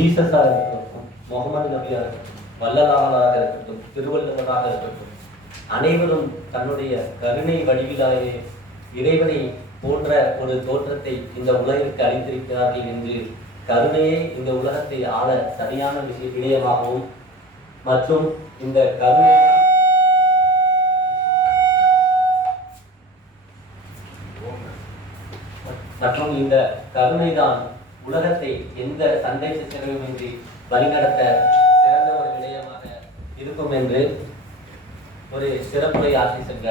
ஜீசஸாக இருக்கட்டும், முகமது நபியாக இருக்கட்டும், வள்ளலாராக இருக்கட்டும், திருவள்ளுவராக இருக்கட்டும், அனைவரும் தன்னுடைய கருணை வடிவிலாயே இறைவனை போன்ற ஒரு தோற்றத்தை இந்த உலகிற்கு அளித்திருக்கிறார்கள் என்று கருணையே இந்த உலகத்தை ஆள சரியான விடயமாகவும் மற்றும் இந்த கருணை மற்றும் இந்த கருணைதான் உலகத்தை எந்த சண்டை சச்சரவுமின்றி வழிநடத்த சிறந்த ஒரு விடயமாக இருக்கும் என்று ஒரு சிறப்புரை ஆட்சி சென்ற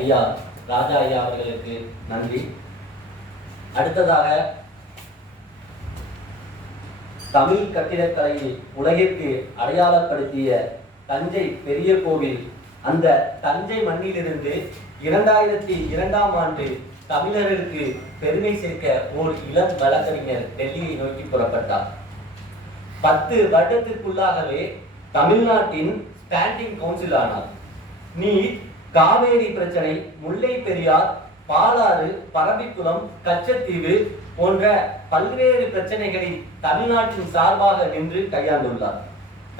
ஐயா ராஜா ஐயா அவர்களுக்கு நன்றி. அடுத்ததாக தமிழ் கட்டிடக்கலையை உலகிற்கு அடையாளப்படுத்திய தஞ்சை பெரிய கோவில், அந்த தஞ்சை மண்ணிலிருந்து 2002ஆம் ஆண்டு தமிழருக்கு பெருமை சேர்க்க ஓர் இளம் வழக்கறிஞர் டெல்லியை நோக்கி புறப்பட்டார். 10 வருடத்திற்குள்ளாகவே தமிழ்நாட்டின் ஸ்டாண்டிங் கவுன்சில் ஆனார். நீட், காவேரி பிரச்சனை, முல்லை பெரியார், பாலாறு, பரம்பிக்குளம், கச்சத்தீவு போன்ற பல்வேறு பிரச்சனைகளில் தமிழ்நாட்டின் சார்பாக நின்று கையாண்டுள்ளார்.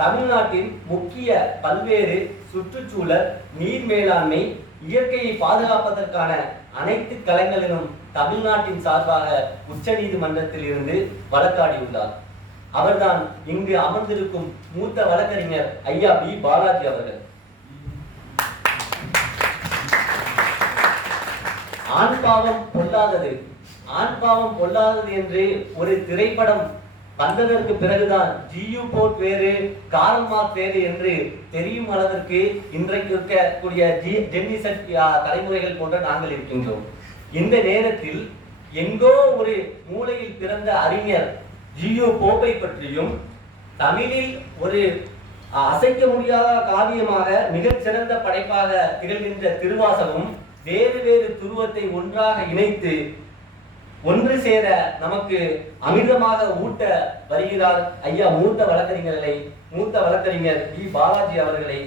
தமிழ்நாட்டின் முக்கிய பல்வேறு சுற்றுச்சூழல், நீர் மேலாண்மை, இயற்கையை பாதுகாப்பதற்கான அனைத்து களங்களிலும் தமிழ்நாட்டின் சார்பாக உச்ச நீதிமன்றத்தில் இருந்து வழக்காடியுள்ளார். அவர்தான் இங்கு அமர்ந்திருக்கும் மூத்த வழக்கறிஞர் ஐயா பி பாலாஜி அவர்கள். ஆண் பாவம் பொல்லாதது, ஆண் பாவம் பொல்லாதது என்று ஒரு திரைப்படம் வந்ததற்கு பிறகுதான் ஜியு போர்ட் வேறு, காரல் மார்க்ஸ் வேறு என்று தெரியும் அளவிற்கு இன்றைக்கு இருக்கக்கூடிய ஜென்னிசெட் தலைமுறைகள் போன்ற நாங்கள் இருக்கின்றோம். இந்த நேரத்தில் எங்கோ ஒரு மூலையில் பிறந்த அறிஞர் ஜியு போப்பை பற்றியும், தமிழில் ஒரு அசைக்க முடியாத காவியமாக மிகச் சிறந்த படைப்பாக திகழ்கின்ற திருவாசகம் வேறு வேறு துருவத்தை ஒன்றாக இணைத்து ஒன்று சேர நமக்கு அமிர்தமாக ஊட்ட வருகிறார் ஐயா மூத்த வழக்கறிஞர் பி பாலாஜி அவர்களை.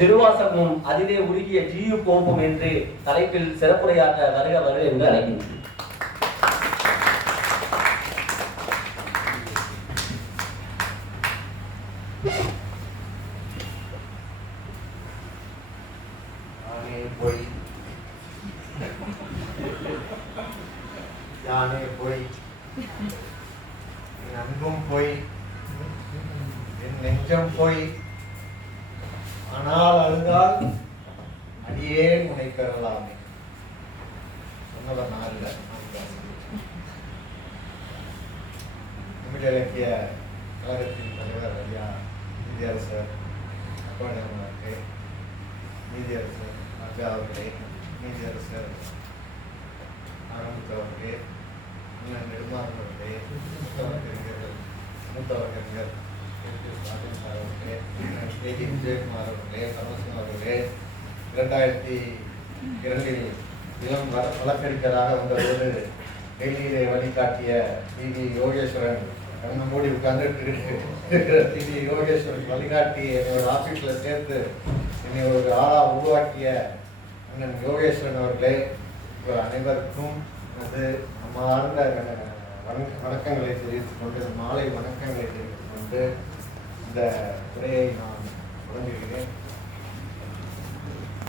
திருவாசகமும் அதிலே உருகிய ஜியு போப்பும் என்று தலைப்பில் சிறப்புரையாற்ற வருக வருக என்று அழைக்கின்றனர். யானே போய், என் அன்பும் போய், என் நெஞ்சம் போய், ஆனால் அழுதால் அடியே உன்னை பெறலாமே. சொன்னவர் நான் இல்லை, தமிழ் இலக்கிய கழகத்தின் தலைவர் ஐயா நீதியரசர் அப்பனியம் அவர்களே, நீதியரசர் ராஜா அவர்களே, நீதியரசர் ஆரம்பித்த அவர்களே, நெடுமாறன் அவர்களே, மூத்த வழக்கறிஞர் சார் அவர்களே, விஜயகுமார் அவர்களே, பரமசிவம் அவர்களே, 2002 இளம் வழக்கறிஞராக வந்தபோது டெல்லியிலே வழிகாட்டிய டிவி யோகேஸ்வரன், கண்ணை மூடி உட்கார்ந்துட்டு இருக்கிற டிவி யோகேஸ்வரன் வழிகாட்டி என்னோட ஆஃபீஸில் சேர்த்து என்னை ஒரு ஆளாக உருவாக்கிய அண்ணன் யோகேஸ்வரன் அவர்களே, அனைவருக்கும் அது நம்மார்ந்த வணக்கங்களை தெரிவித்துக் கொண்டு, மாலை வணக்கங்களை தெரிவித்துக் கொண்டு இந்த உரையை நான் தொடங்குகிறேன்.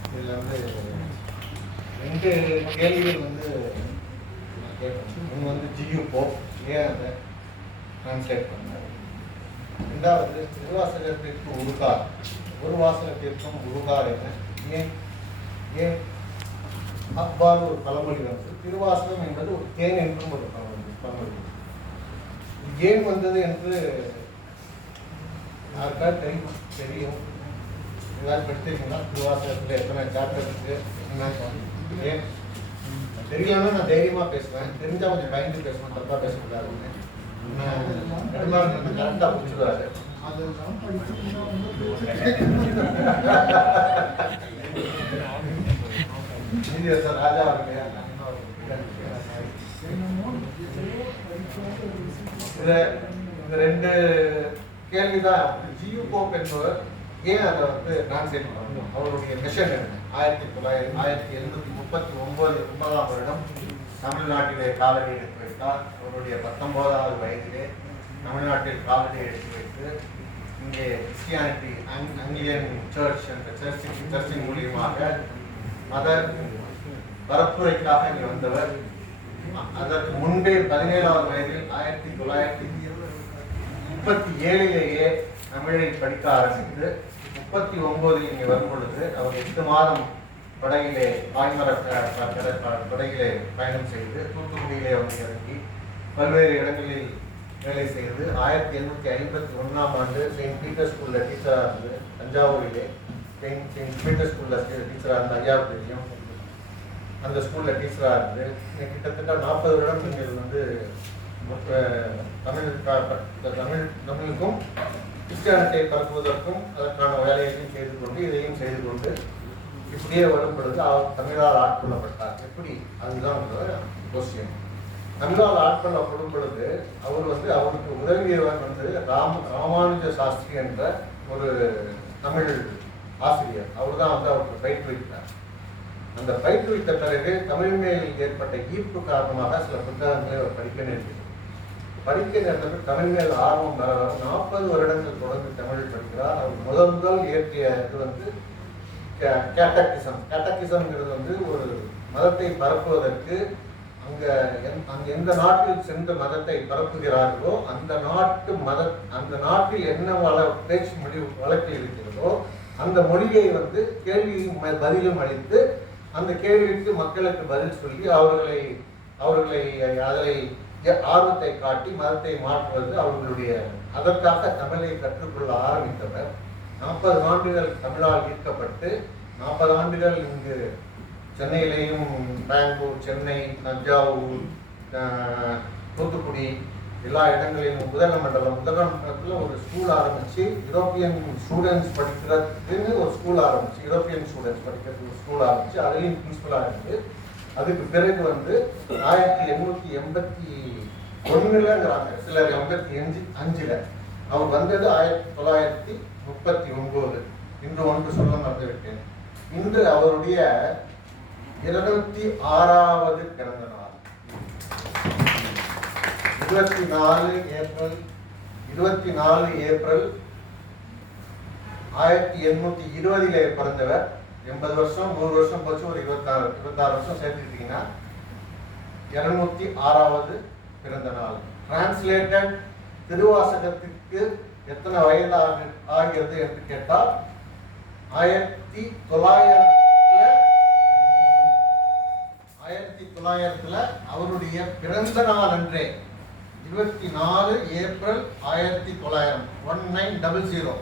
இதில் 2 கேள்விகள் நான் கேட்பேன். ஒன்று ஜியு போப் ஏன் அதை டிரான்ஸ்லேட் பண்ணார், 2வது திருவாசகத்திற்கு உருகார், ஒரு வாசகத்திற்கும் உருகார் என்ன, ஏன் அவ்வாறு ஒரு பழமொழி வந்து திருவாசகம் என்பது ஒரு தேன் என்றும் ஒரு பழமொழி. ஏன் வந்தது என்று யாருக்காவது தெரியும்? ஏதாவது படிச்சிருக்கீங்களா? திருவாசகத்தில் எத்தனை சாப்டர் இருக்கு, ஏன் தெரியலன்னா நான் தைரியமா பேசுவேன், தெரிஞ்சா கொஞ்சம் பயந்து பேசுவேன், தப்பா பேசக்கூடாதுன்னு. கரெக்டா பிடிச்சிடுவாரு. நீதியரசர் ராஜா அவர்களே, இந்த 2 கேள்விதான். ஜியு போப் என்பவர் ஏன் அதை டிரான்ஸ்லேட் பண்ணணும், அவருடைய மிஷன் என்ன? 1939 தமிழ்நாட்டிலே காலடி எடுத்து வைத்தார். அவருடைய 19வது வயதிலே தமிழ்நாட்டில் காலடி எடுத்து வைத்து இங்கே கிறிஸ்டியானிட்டி அங்கிலியன் சர்ச் என்ற சர்ச்சின் மூலியமாக மத பரப்புரைக்காக இங்கே வந்தவர். அதற்கு முன்பே 17வது வயதில் 1937 தமிழை படிக்க ஆரம்பித்து 39 இங்கே வரும் பொழுது அவர் 8 மாதம் படகிலே பாய்மர படகிலே பயணம் செய்து தூத்துக்குடியிலே வந்து இறங்கி பல்வேறு இடங்களில் வேலை செய்து 1851ஆம் ஆண்டு செயின்ட் பீட்டர் ஸ்கூல்ல டீச்சராக இருந்து தஞ்சாவூரிலே செயின்ட் பீட்டர் ஸ்கூல்ல டீச்சராக இருந்த ஐயாவுக்கு தெரியும். அந்த ஸ்கூல்ல டீச்சராக இருந்து கிட்டத்தட்ட 40 வருடம் நீங்கள் வந்து தமிழுக்கும் கிறிஸ்டியானிட்டியை பரப்புவதற்கும் அதற்கான வேலையையும் செய்து கொண்டு இதையும் செய்து கொண்டு இப்படியே வரும் பொழுது அவர் தமிழால் ஆட்கொள்ளப்பட்டார். எப்படி? அதுதான் கொஸ்டின். தமிழால் ஆட்கொள்ளப்படும் பொழுது அவர் வந்து அவருக்கு உதவியவர் வந்து ராமானுஜ சாஸ்திரி என்ற ஒரு தமிழ் ஆசிரியர். அவர் தான் வந்து அவருக்கு பயிற்றுவித்தார். அந்த பயிற்றுவித்த பிறகு தமிழ் மேல் ஏற்பட்ட ஈர்ப்பு காரணமாக சில புத்தகங்களை அவர் படிக்க நேர்ந்தது. படிக்க நேர்ந்தது தமிழ் மேல் ஆர்வம் வர 40 வருடங்கள் தொடர்ந்து தமிழ் படிக்கிறார். அவர் முதல் இயற்றிய இது வந்து கேட்டகிசம்ங்கிறது வந்து ஒரு மதத்தை பரப்புவதற்கு அங்க எந்த நாட்டில் சென்று மதத்தை பரப்புகிறார்களோ அந்த நாட்டில் என்ன பேச்சு மொழி வழக்கில் இருக்கிறதோ அந்த மொழியை வந்து கேள்வியும் பதிலும் அளித்து அந்த கேள்விக்கு மக்களுக்கு பதில் சொல்லி அவர்களை அதில் ஆர்வத்தை காட்டி மதத்தை மாற்றுவது அவர்களுடைய அதற்காக தமிழை கற்றுக்கொள்ள ஆரம்பித்தவர். 40 ஆண்டுகள் தமிழால் ஈர்க்கப்பட்டு 40 ஆண்டுகள் இங்கு சென்னையிலேயும் பெங்களூர், சென்னை, தஞ்சாவூர், தூத்துக்குடி எல்லா இடங்களிலும் உதகமண்டலத்தில் ஒரு ஸ்கூல் ஆரம்பிச்சு யூரோப்பியன் ஸ்டூடெண்ட்ஸ் படிக்கிறதுக்குன்னு ஒரு ஸ்கூல் ஆரம்பிச்சு யூரோப்பியன் ஸ்டூடெண்ட்ஸ் படிக்கிறதுக்கு ஒரு ஸ்கூல் ஆரம்பிச்சு அதுலேயும் பிரின்சிபலாக இருந்து அதுக்கு பிறகு வந்து 1881ங்கிறாங்க, சிலர் 85ல் அவர் வந்தது 1939. இன்று ஒன்று சொல்ல மறந்துவிட்டேன். இன்று அவருடைய 206வது பிறந்த நாள். 24 ஏப்ரல் 1820 பிறந்தவர். 80 வருஷம் 100 வருஷம் போச்சு, ஒரு 26 வருஷம் சேர்த்துக்கிட்டீங்கன்னா 206வது பிறந்த நாள். டிரான்ஸ்லேட்டட் திருவாசகத்திற்கு எத்தனை வயது ஆகிறது என்று கேட்டால் 1900 அவருடைய பிறந்த நாள் அன்றே 24 ஏப்ரல் 1900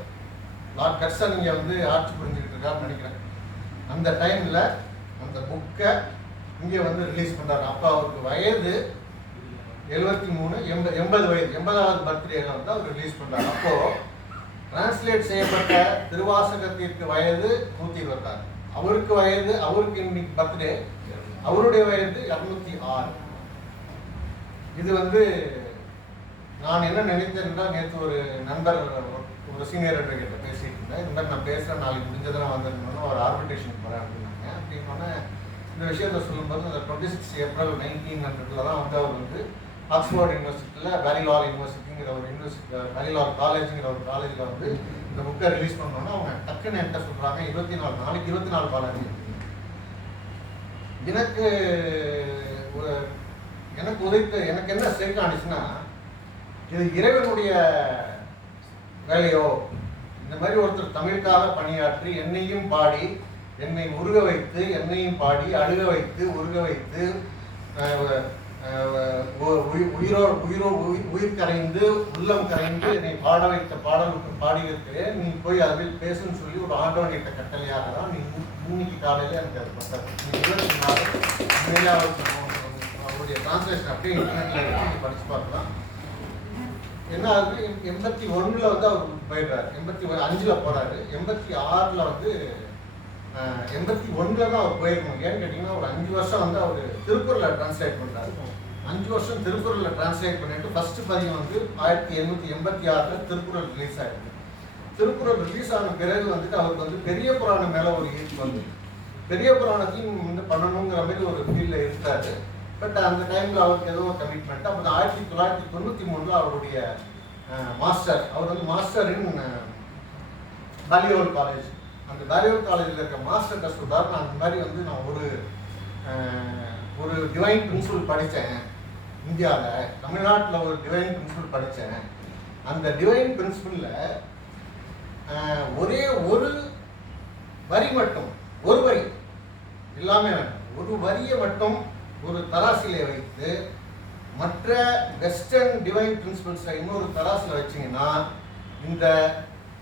லார்ட் கர்சன் இங்க வந்து ஆட்சி புரிஞ்சுக்கிட்டு இருக்காருன்னு நினைக்கிறேன். அந்த டைம்ல அந்த புக்கை இங்கே வந்து ரிலீஸ் பண்றாரு. அப்போ அவருக்கு வயது 73, 80 வயது, 80வது பர்த்டேல வந்து அவர் ரிலீஸ் பண்றாரு. அப்போ டிரான்ஸ்லேட் செய்யப்பட்ட திருவாசகத்திற்கு வயது 126. அவருக்கு இன்னைக்கு பர்த்டே, அவருடைய வயது 206. இது வந்து நான் என்ன நினைத்தேன்னா, நேற்று ஒரு நண்பர் ஒரு சீனியர் அட்வொகேட்ட பேசிட்டு இருந்தேன். இந்த மாதிரி நான் பேசுகிறேன், நாளைக்கு முடிஞ்சதெல்லாம் வந்திருந்தோன்னா ஒரு ஆர்பிட்ரேஷனுக்கு போகிறேன் அப்படின்னாங்க. அப்படின்னோடனே இந்த விஷயத்த சொல்லும்போது அந்த 26 ஏப்ரல் 1900 தான் வந்து அவர் வந்து ஆக்ஸ்போர்ட் யூனிவர்சிட்டியில் வேலிலால் யூனிவர்சிட்டிங்கிற ஒரு வேலிலால் காலேஜுங்கிற ஒரு காலேஜில் வந்து இந்த புக்கை ரிலீஸ் பண்ணோன்னா அவங்க டக்குன்னு என்கிட்ட சொல்கிறாங்க 24 நாளைக்கு 24 காலேஜ். எனக்கு என்ன ஸ்ட்ரைக் ஆனிச்சுன்னா, இது இறைவனுடைய வேலையோ, இந்த மாதிரி ஒருத்தர் தமிழுக்காக பணியாற்றி என்னையும் பாடி என்னை உருக வைத்து, என்னையும் பாடி அழுக வைத்து உருக வைத்து உயிர் கரைந்து உள்ளம் கரைந்து என்னை பாட வைத்த பாடலுக்கு பாடியிருக்கிறேன், நீ போய் அதில் பேசுன்னு சொல்லி ஒரு ஆண்டவனிட்ட கட்டளையாக தான் நீ இன்னைக்கு காலையில் எனக்கு அது பத்தாது. 24 அவருடைய டிரான்ஸ்லேஷன் அப்படியே இன்டர்நெட்ல வச்சு நீ படிச்சு பார்க்கலாம். என்ன ஆகுது, 81 வந்து அவர் போயிடுறாரு, 85 போறாரு, 86 வந்து 81 தான் அவர் போயிருக்கணும். ஏன்னு கேட்டீங்கன்னா ஒரு 5 வருஷம் வந்து அவர் திருக்குறளை டிரான்ஸ்லேட் பண்றாரு. 5 வருஷம் திருக்குறளை டிரான்ஸ்லேட் பண்ணிட்டு ஃபர்ஸ்ட் பதியம் வந்து 1886 திருக்குறள் ரிலீஸ் ஆயிருக்கு. திருக்குறள் ரிலீஸ் ஆன பிறகு வந்துட்டு அவருக்கு வந்து பெரிய புராணம் மேல ஒரு ஈர்ப்பு வந்து பெரிய புராணத்தையும் வந்து பண்ணணுங்கிற மாதிரி ஒரு ஃபீல்ட்ல இருக்காரு. பட் அந்த டைம்ல அவருக்கு ஏதோ கமிட்மெண்ட். அப்போ 1993 அவருடைய மாஸ்டர். அவர் வந்து மாஸ்டர் இன் பாலிவுட் காலேஜ். அந்த பாலிவுட் காலேஜில் இருக்க மாஸ்டர்கிட்ட சொல்றாரு, நான் அந்த மாதிரி வந்து நான் ஒரு டிவைன் பிரின்சிபல் படித்தேன் இந்தியாவில், தமிழ்நாட்டில் ஒரு டிவைன் பிரின்சிபல் படித்தேன். அந்த டிவைன் பிரின்சிபலில் ஒரே ஒரு வரி மட்டும், ஒரு வரி எல்லாமே வேண்டாம், ஒரு வரியை மட்டும் ஒரு தராசிலே வைத்து மற்ற வெஸ்டர்ன் டிவைன் பிரின்சிபல்ஸை இன்னொரு தராசில் வச்சிங்கன்னா இந்த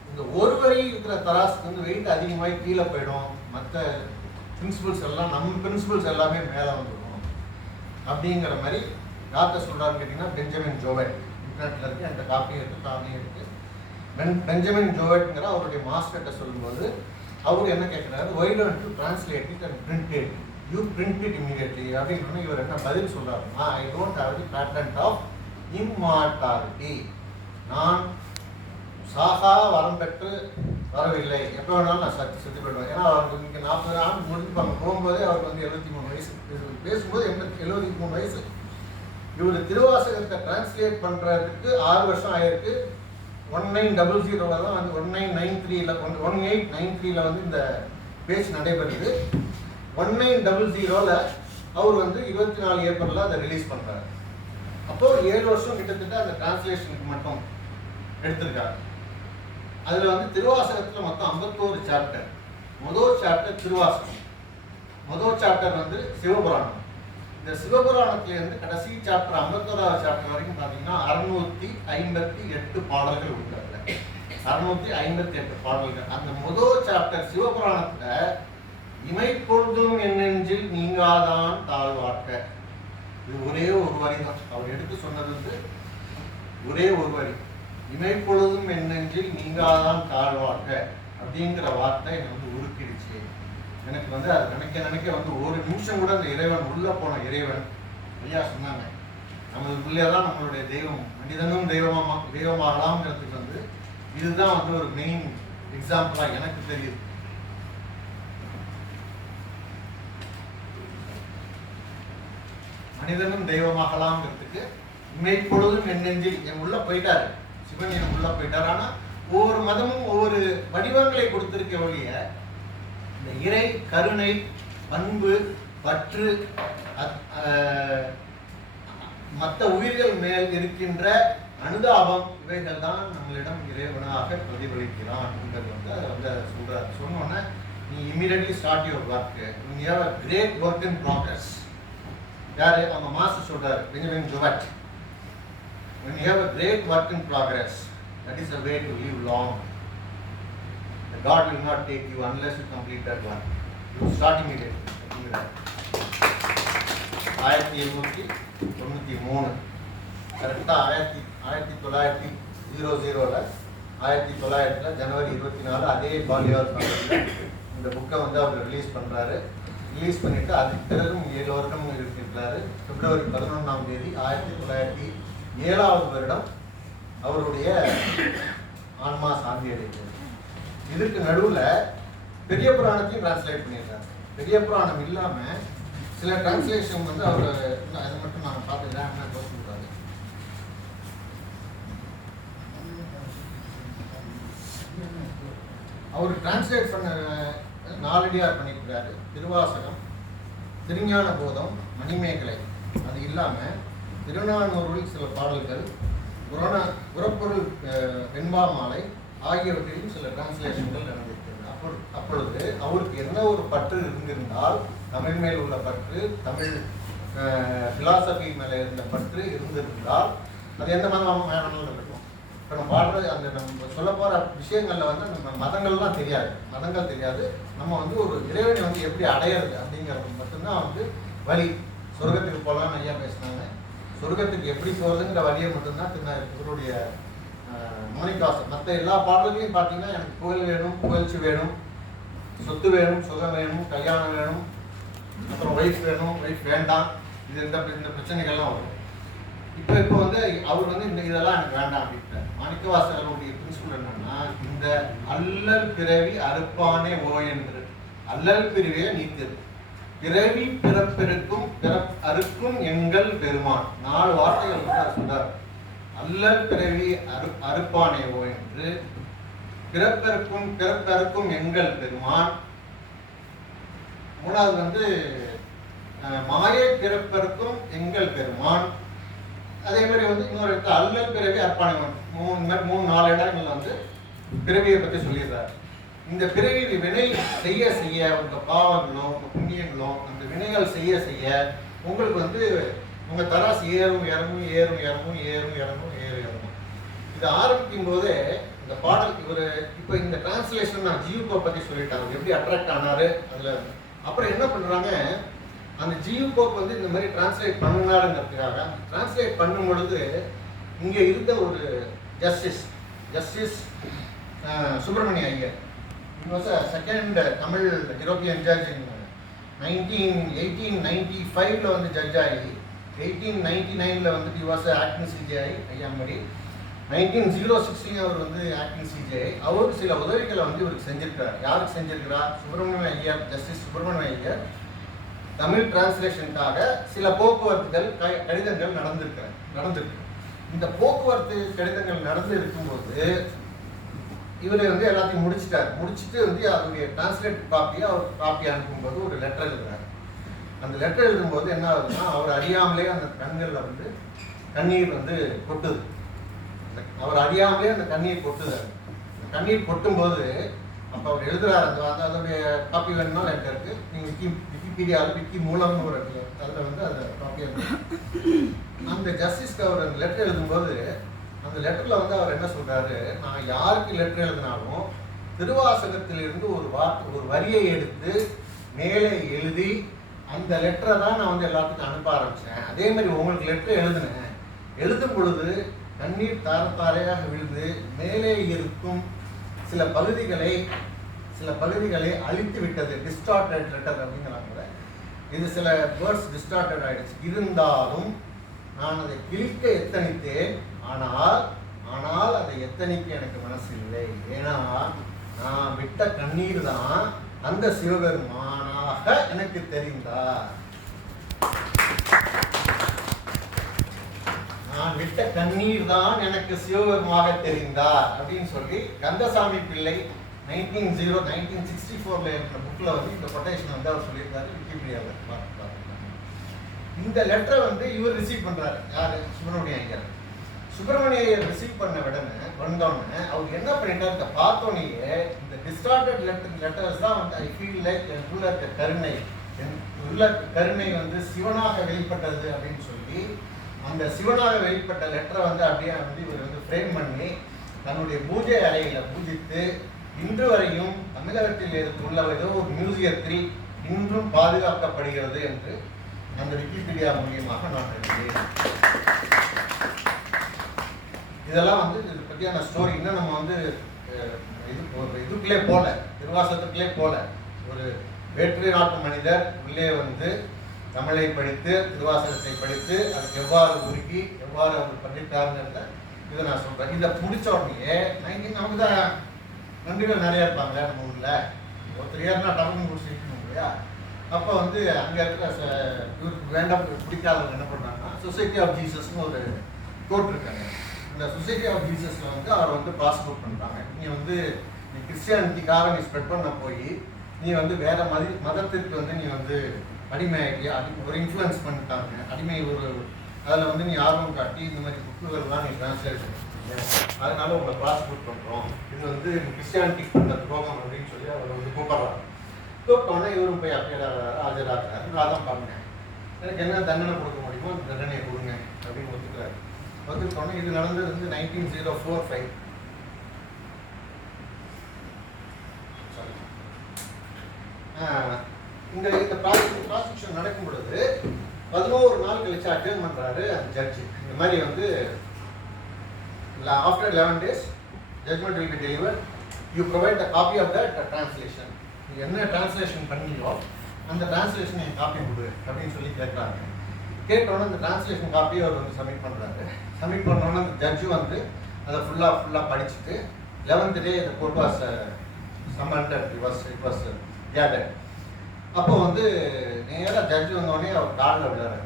இந்த ஒரு வரி இருக்கிற தராசுக்கு வந்து வெயிட் அதிகமாகி கீழே போயிடும், மற்ற பிரின்சிபல்ஸ் எல்லாம் நம்ம பிரின்சிபல்ஸ் எல்லாமே மேலே வந்துடும் அப்படிங்கிற மாதிரி யார்கிட்ட சொல்கிறாருன்னு கேட்டிங்கன்னா பெஞ்சமின் ஜோவெட். இன்டர்நெட்டில் இருக்குது, அந்த காப்பியும் இருக்குது. பெஞ்சமின் ஜோவெட்ங்கிற அவருடைய மாஸ்டர்கிட்ட சொல்லும்போது அவர் என்ன கேட்குறாரு, why don't you translate it and print it, you print it immediately அப்படின்னு இவர் என்ன பதில் சொல்கிறாருன்னா, I don't have the patent of immortality, நான் சாகா வரம் பெற்று வரவில்லை, எப்போ வேணாலும் நான் செத்து போயிடுவேன். ஏன்னா அவருக்கு இங்கே 40 ஆண்டு முடிஞ்சுப்பாங்க, போகும்போதே அவருக்கு வந்து 73 வயசு, பேசும்போது 73 வயசு. இவர் திருவாசகத்தை டிரான்ஸ்லேட் பண்ணுறதுக்கு 6 வருஷம் ஆயிருக்கு. 1900 தான் வந்து 1893 வந்து இந்த பேச்சு நடைபெறுது. 1900 அவர் வந்து 24 ஏப்ரலில் அதை ரிலீஸ் பண்ணுறாரு. அப்போது 7 வருஷம் கிட்டத்தட்ட அந்த டிரான்ஸ்லேஷனுக்கு மட்டும் எடுத்திருக்காரு. அதில் வந்து திருவாசகத்தில் மொத்தம் 51 சாப்டர். முதல் சாப்டர் திருவாசகம், முதல் சாப்டர் வந்து சிவபுராணம். இந்த சிவபுராணத்திலேருந்து கடைசி சாப்டர் 51வது சாப்டர் வரைக்கும் பார்த்தீங்கன்னா 658 பாடல்கள் உண்டாங்க. 658 பாடல்கள். அந்த முதல் சாப்டர் சிவபுராணத்தில் இமைப்பொழுதும் என் நெஞ்சில் நீங்காதான் தாழ்வாக்க, இது ஒரே ஒரு வரி தான். அவர் எடுத்து சொன்னது வந்து ஒரே ஒரு வரி, இமைப்பொழுதும் என் நெஞ்சில் நீங்காதான் தாழ்வாக்க அப்படிங்கிற வார்த்தை என்னை வந்து உருக்கிடுச்சு. எனக்கு வந்து அது நினைக்க வந்து ஒரு நிமிஷம் கூட அந்த இறைவன் உள்ளே போன இறைவன் ஐயா சொன்னாங்க, நம்மளுக்குள்ளே தான் நம்மளுடைய தெய்வம், மனிதனும் தெய்வமாகலாம்ங்கிறதுக்கு வந்து இதுதான் வந்து ஒரு மெயின் எக்ஸாம்பிளாக எனக்கு தெரியுது. மனிதனும் தெய்வமாகலாம்ங்கிறதுக்கு இமைப்பொழுதும் என் நெஞ்சில் என் உள்ள போயிட்டாரு, சிவன் என் உள்ள போயிட்டார். ஆனால் ஒவ்வொரு மதமும் ஒவ்வொரு வடிவங்களை கொடுத்திருக்க ஒழிய இந்த இறை கருணை, பண்பு, பற்று, மற்ற உயிர்கள் மேல் இருக்கின்ற அனுதாபம், இவைகள் தான் நம்மளிடம் இறைவனாக பிரதிபலிக்கிறான் என்பது வந்து அதை வந்து சொல்றாரு. சொன்னோன்னே நீ immediately start your work, you have a great work in progress. யாரு? அவங்க மாஸ்டர் சொல்றாரு, Benjamin Jowett. when you have a great work in progress, that is the way to live long. The God will not take you unless you complete that work. You start immediately. 1893 கரெக்டாக 1900 ஜனவரி 24 அதே பாலியார் காலேஜில் இந்த புக்கை வந்து அவர் release பண்ணுறாரு. Release பண்ணிவிட்டு அதுக்கு பிறகும் 7 வருடம் இருக்கிறாரு. பிப்ரவரி 11ஆம் தேதி 1907ஆவது வருடம் அவருடைய ஆன்மா சாந்தி அடைந்தது. இதுக்கு நடுவில் பெரிய புராணத்தையும் டிரான்ஸ்லேட் பண்ணியிருக்காரு. பெரிய புராணம் இல்லாமல் சில டிரான்ஸ்லேஷன் வந்து அவர் அதை மட்டும் நான் பார்த்துக்கிறேன். என்ன சொல்றாரு, அவர் டிரான்ஸ்லேட் பண்ண 4 அடியார் பண்ணியிருக்கிறாரு. திருவாசகம், திருஞான போதம், மணிமேகலை, அது இல்லாமல் திருநானூறில் சில பாடல்கள், புறப்பொருள் வெண்பா மாலை ஆகியவற்றிலும் சில டிரான்ஸ்லேஷன்கள் நடந்திருக்கிறது. அப்பொழுது அவருக்கு என்ன ஒரு பற்று இருந்திருந்தால், தமிழ் மேல் உள்ள பற்று, தமிழ் பிலாசபி மேலே இருந்த பற்று இருந்திருந்தால், அது எந்த மதம் வேணாலும் இருக்கும். இப்போ நம்ம பாடுறது அந்த நம்ம சொல்ல போகிற விஷயங்களில் வந்து நம்ம மதங்கள்லாம் தெரியாது. நம்ம வந்து ஒரு இறைவனை வந்து எப்படி அடையிறது அப்படிங்கிறது மட்டும்தான் வந்து வழி. சொர்க்கத்துக்கு போகலான்னு ஐயா பேசினாங்க. சொர்க்கத்துக்கு எப்படி போகிறதுங்கிற வழியை மட்டும்தான் இவருடைய மோனிகாசம். மற்ற எல்லா பாடல்களையும் பார்த்தீங்கன்னா எனக்கு புகழ் வேணும், புகழ்ச்சி வேணும், சொத்து வேணும், சுகம் வேணும், கல்யாணம் வேணும், அப்புறம் ஒய்ஃப் வேணும், ஒய்ஃப் வேண்டாம், இது இந்த பிரச்சனைகள்லாம் வரும். இப்போ வந்து அவர் வந்து இதெல்லாம் எனக்கு வேண்டாம் அப்படின்ட்டு. மாணிக்கவாசகருடைய பிரின்சிபல் என்னன்னா, இந்த அல்லல் பிறவி அறுப்பானே ஓ என்று, அல்லல் பிரிவையை நீக்குது. பிறவி பிறப்பெருக்கும் அறுக்கும் எங்கள் பெருமான் 4 வார்த்தைகள் வந்து சொல்றார். அல்லல் பிறவி அறுப்பானையோ என்று பிறப்பருக்கும் எங்கள் பெருமான். மூணாவது வந்து மாயை பிறப்பருக்கும் எங்கள் பெருமான். அதே மாதிரி வந்து இன்னொரு இடத்துல அல்லல் பிறவி அர்ப்பணம் மூணு நாலு இடங்கள்ல வந்து பிறவியை பற்றி சொல்லிடுறாரு. இந்த பிறவி வினை செய்ய செய்ய உங்க பாவங்களோ உங்க புண்ணியங்களோ அந்த வினைகள் செய்ய செய்ய உங்களுக்கு வந்து உங்க தராசு ஏறும் இறங்கும் ஏறும் இறங்கும் ஏறும் இறங்கும் ஏறும் இறங்கும். இது ஆரம்பிக்கும் போதே இந்த பாடல் இவர் இப்போ இந்த டிரான்ஸ்லேஷன் நான் ஜியூகோ பற்றி சொல்லிட்டாங்க, எப்படி அட்ராக்ட் ஆனாரு அதில். அப்புறம் என்ன பண்ணுறாங்க, அந்த ஜியூகோப் வந்து இந்த மாதிரி டிரான்ஸ்லேட் பண்ணினாருங்கிறதுக்காக டிரான்ஸ்லேட் பண்ணும் பொழுது இங்கே இருந்த ஒரு justice Subramania Iyer, he was a second Tamil European judge in 1895 வந்து ஜட்ஜ் ஆகி 1899 வந்து he was acting CJI ஐயாமடி. 1906 அவர் வந்து ஆக்டிங் சிஜிஐ. அவருக்கு சில உதவிகளை வந்து இவருக்கு செஞ்சிருக்கிறார். யாருக்கு செஞ்சிருக்கிறார்? சுப்பிரமணிய ஐயர், ஜஸ்டிஸ் சுப்பிரமணிய ஐயர் தமிழ் டிரான்ஸ்லேஷனுக்காக சில போக்குவரத்துகள் கடிதங்கள் நடந்திருக்கு. இந்த போக்குவரத்து கடிதங்கள் நடந்து இருக்கும்போது இவர் வந்து எல்லாத்தையும் முடிச்சுட்டு வந்து அவருடைய டிரான்ஸ்லேட் காப்பியை அவர் காப்பி அனுப்பும்போது ஒரு லெட்டர் எழுதுறாரு. அந்த லெட்டர் எழுதும்போது என்ன ஆகுதுன்னா, அவர் அறியாமலே அந்த கண்களில் வந்து கண்ணீர் வந்து கொட்டுது. அவர் அறியாமலே அந்த கண்ணீர் கொட்டுது. கண்ணீர் கொட்டும்போது அப்போ அவர் எழுதுறாரு. அந்த அதோடைய காப்பி வேணும்னா லெட்டர் இருக்கு, நீங்கள் விக்கிபீடியாவில் விக்கி மூலம்னு ஒரு அதில் வந்து அந்த காப்பி அந்த ஜஸ்டிஸ்க்கு அவர் அந்த லெட்டர் எழுதும்போது அந்த லெட்டரில் வந்து அவர் என்ன சொல்றாரு, நான் யாருக்கு லெட்டர் எழுதினாலும் திருவாசகத்திலிருந்து ஒரு வரியை எடுத்து மேலே எழுதி அந்த லெட்டரை தான் நான் வந்து எல்லாத்துக்கும் அனுப்ப ஆரம்பித்தேன். அதே மாதிரி உங்களுக்கு லெட்டர் எழுதும் பொழுது கண்ணீர் தாரத்தாரையாக விழுந்து மேலே இருக்கும் சில பகுதிகளை அழித்து விட்டது. டிஸ்டார்டட் லெட்டர் அப்படிங்கிறாங்க. இது சில வேர்ட்ஸ் டிஸ்டார்டட் ஆயிடுச்சு. இருந்தாலும் நான் அதை கிழிக்க எத்தனித்தேன். ஆனால் அதை எத்தனைக்கு எனக்கு மனசு இல்லை. ஏன்னா நான் விட்ட கண்ணீர் தான் அந்த சிவபெருமானாக எனக்கு தெரிந்தார். நான் விட்ட கண்ணீர் தான் எனக்கு சிவபெருமாக தெரிந்தார் அப்படின்னு சொல்லி கந்தசாமி பிள்ளை 1964 இருக்கிற புக்கில் வந்து இந்த கொட்டேஷன் வந்து அவர் சொல்லியிருக்காரு. விக்கிபீடியாவில் இந்த லெட்டரை வந்து இவர் ரிசீவ் பண்றாரு. யாரு? சுப்பிரமணிய ஐயர். சுப்பிரமணிய ஐயர் ரிசீவ் பண்ண வந்தோடனே அவர் என்ன பண்ணிட்டாரு, பார்த்தோன்னே இந்த டிஸ்டார்டட் லெட்டர்ஸ் தான் வந்து ஐ ஃபீல் லைக் உள்ள இருக்க கருணை வந்து சிவனாக வெளிப்பட்டது அப்படின்னு சொல்லி அந்த சிவனாக வெளிப்பட்ட லெட்டரை வந்து அப்படியே வந்து இவர் வந்து ஃப்ரேம் பண்ணி தன்னுடைய பூஜை அறையில பூஜித்து இன்று வரையும் தமிழகத்தில் உள்ள ஏதோ ஒரு மியூசியத்தில் இன்றும் பாதுகாக்கப்படுகிறது என்று அந்த விக்கிபீடியா மூலியமாக நான் நினைக்கிறேன். இதெல்லாம் வந்து இதை பற்றியான ஸ்டோரி இன்னும் நம்ம வந்து இதுக்குள்ளே போல, திருவாசகத்துக்குள்ளே போல, ஒரு வேற்று நாட்டு மனிதர் உள்ளே வந்து தமிழை படித்து திருவாசகத்தை படித்து அதுக்கு எவ்வாறு உருக்கி எவ்வாறு அவர் பண்ணிட்டாருங்கிறத இதை நான் சொல்கிறேன். இதை முடிச்ச உடனே நமக்கு தான் நன்றிகள் நிறையா இருப்பாங்க நம்ம ஊரில். ஒருத்தர் ஏறினா டவுன் முடிச்சுக்கணும் இல்லையா? அப்போ வந்து அங்கே இருக்கிற இவருக்கு வேண்டாம் பிடிக்காதவங்க என்ன பண்ணுறாங்கன்னா சொசைட்டி ஆஃப் ஜீசஸ்னு ஒரு கோர்ட் இருக்காங்க. இந்த சொசைட்டி ஆஃப் ஜீசஸில் வந்து அவர் வந்து பாஸ்போர்ட் பண்ணுறாங்க. நீ வந்து நீ கிறிஸ்டியானிட்டிக்காக நீ ஸ்ப்ரெட் பண்ண போய் நீ வந்து வேற மதத்திற்கு வந்து நீ வந்து அடிமையாகிட்டியா, ஒரு இன்ஃப்ளூயன்ஸ் பண்ணிட்டாங்க. அடிமை ஒரு அதில் வந்து நீ ஆர்வம் காட்டி இந்த மாதிரி புக்குகள்லாம் நீ டிரான்ஸ்லேட் பண்ணுறீங்க, அதனால உங்களை பாஸ்போர்ட் பண்ணுறோம், இது வந்து கிறிஸ்டியானிட்டிக்கு பண்ண துரோகம் அப்படின்னு சொல்லி அவர் வந்து கூப்பிட்றாங்க. கூப்பிட்டோன்னே இவரும் போய் ஆஜராகிறாரு. நான் தான் பண்ணேன், எனக்கு என்ன தண்டனை கொடுக்க முடியுமோ அந்த தண்டனையை கொடுங்க அப்படின்னு ஒத்துக்கிறாரு. ஒத்துக்கிட்டோன்னே இது நடந்தது வந்து 1945. இந்த ப்ராசிக்யூஷன் நடக்கும் பொழுது 11 நாள் கழிச்சு அட்டன் பண்றாரு அந்த ஜட்ஜி. இந்த மாதிரி வந்து after 11 days judgment will be delivered, you provide the copy of that translation. நீ என்ன டிரான்ஸ்லேஷன் பண்ணியோ அந்த டிரான்ஸ்லேஷன் என் காப்பி கொடு அப்படின்னு சொல்லி கேட்குறாங்க. கேட்டோன்னே அந்த டிரான்ஸ்லேஷன் காப்பியை அவர் வந்து சப்மிட் பண்ணுறாரு. சப்மிட் பண்ணோன்னே அந்த ஜட்ஜு வந்து அதை ஃபுல்லாக படிச்சுட்டு 11th day the court was summoned, it was gathered. அப்போ வந்து நேராக ஜட்ஜு வந்தோடனே அவர் காலில் விழுறாரு.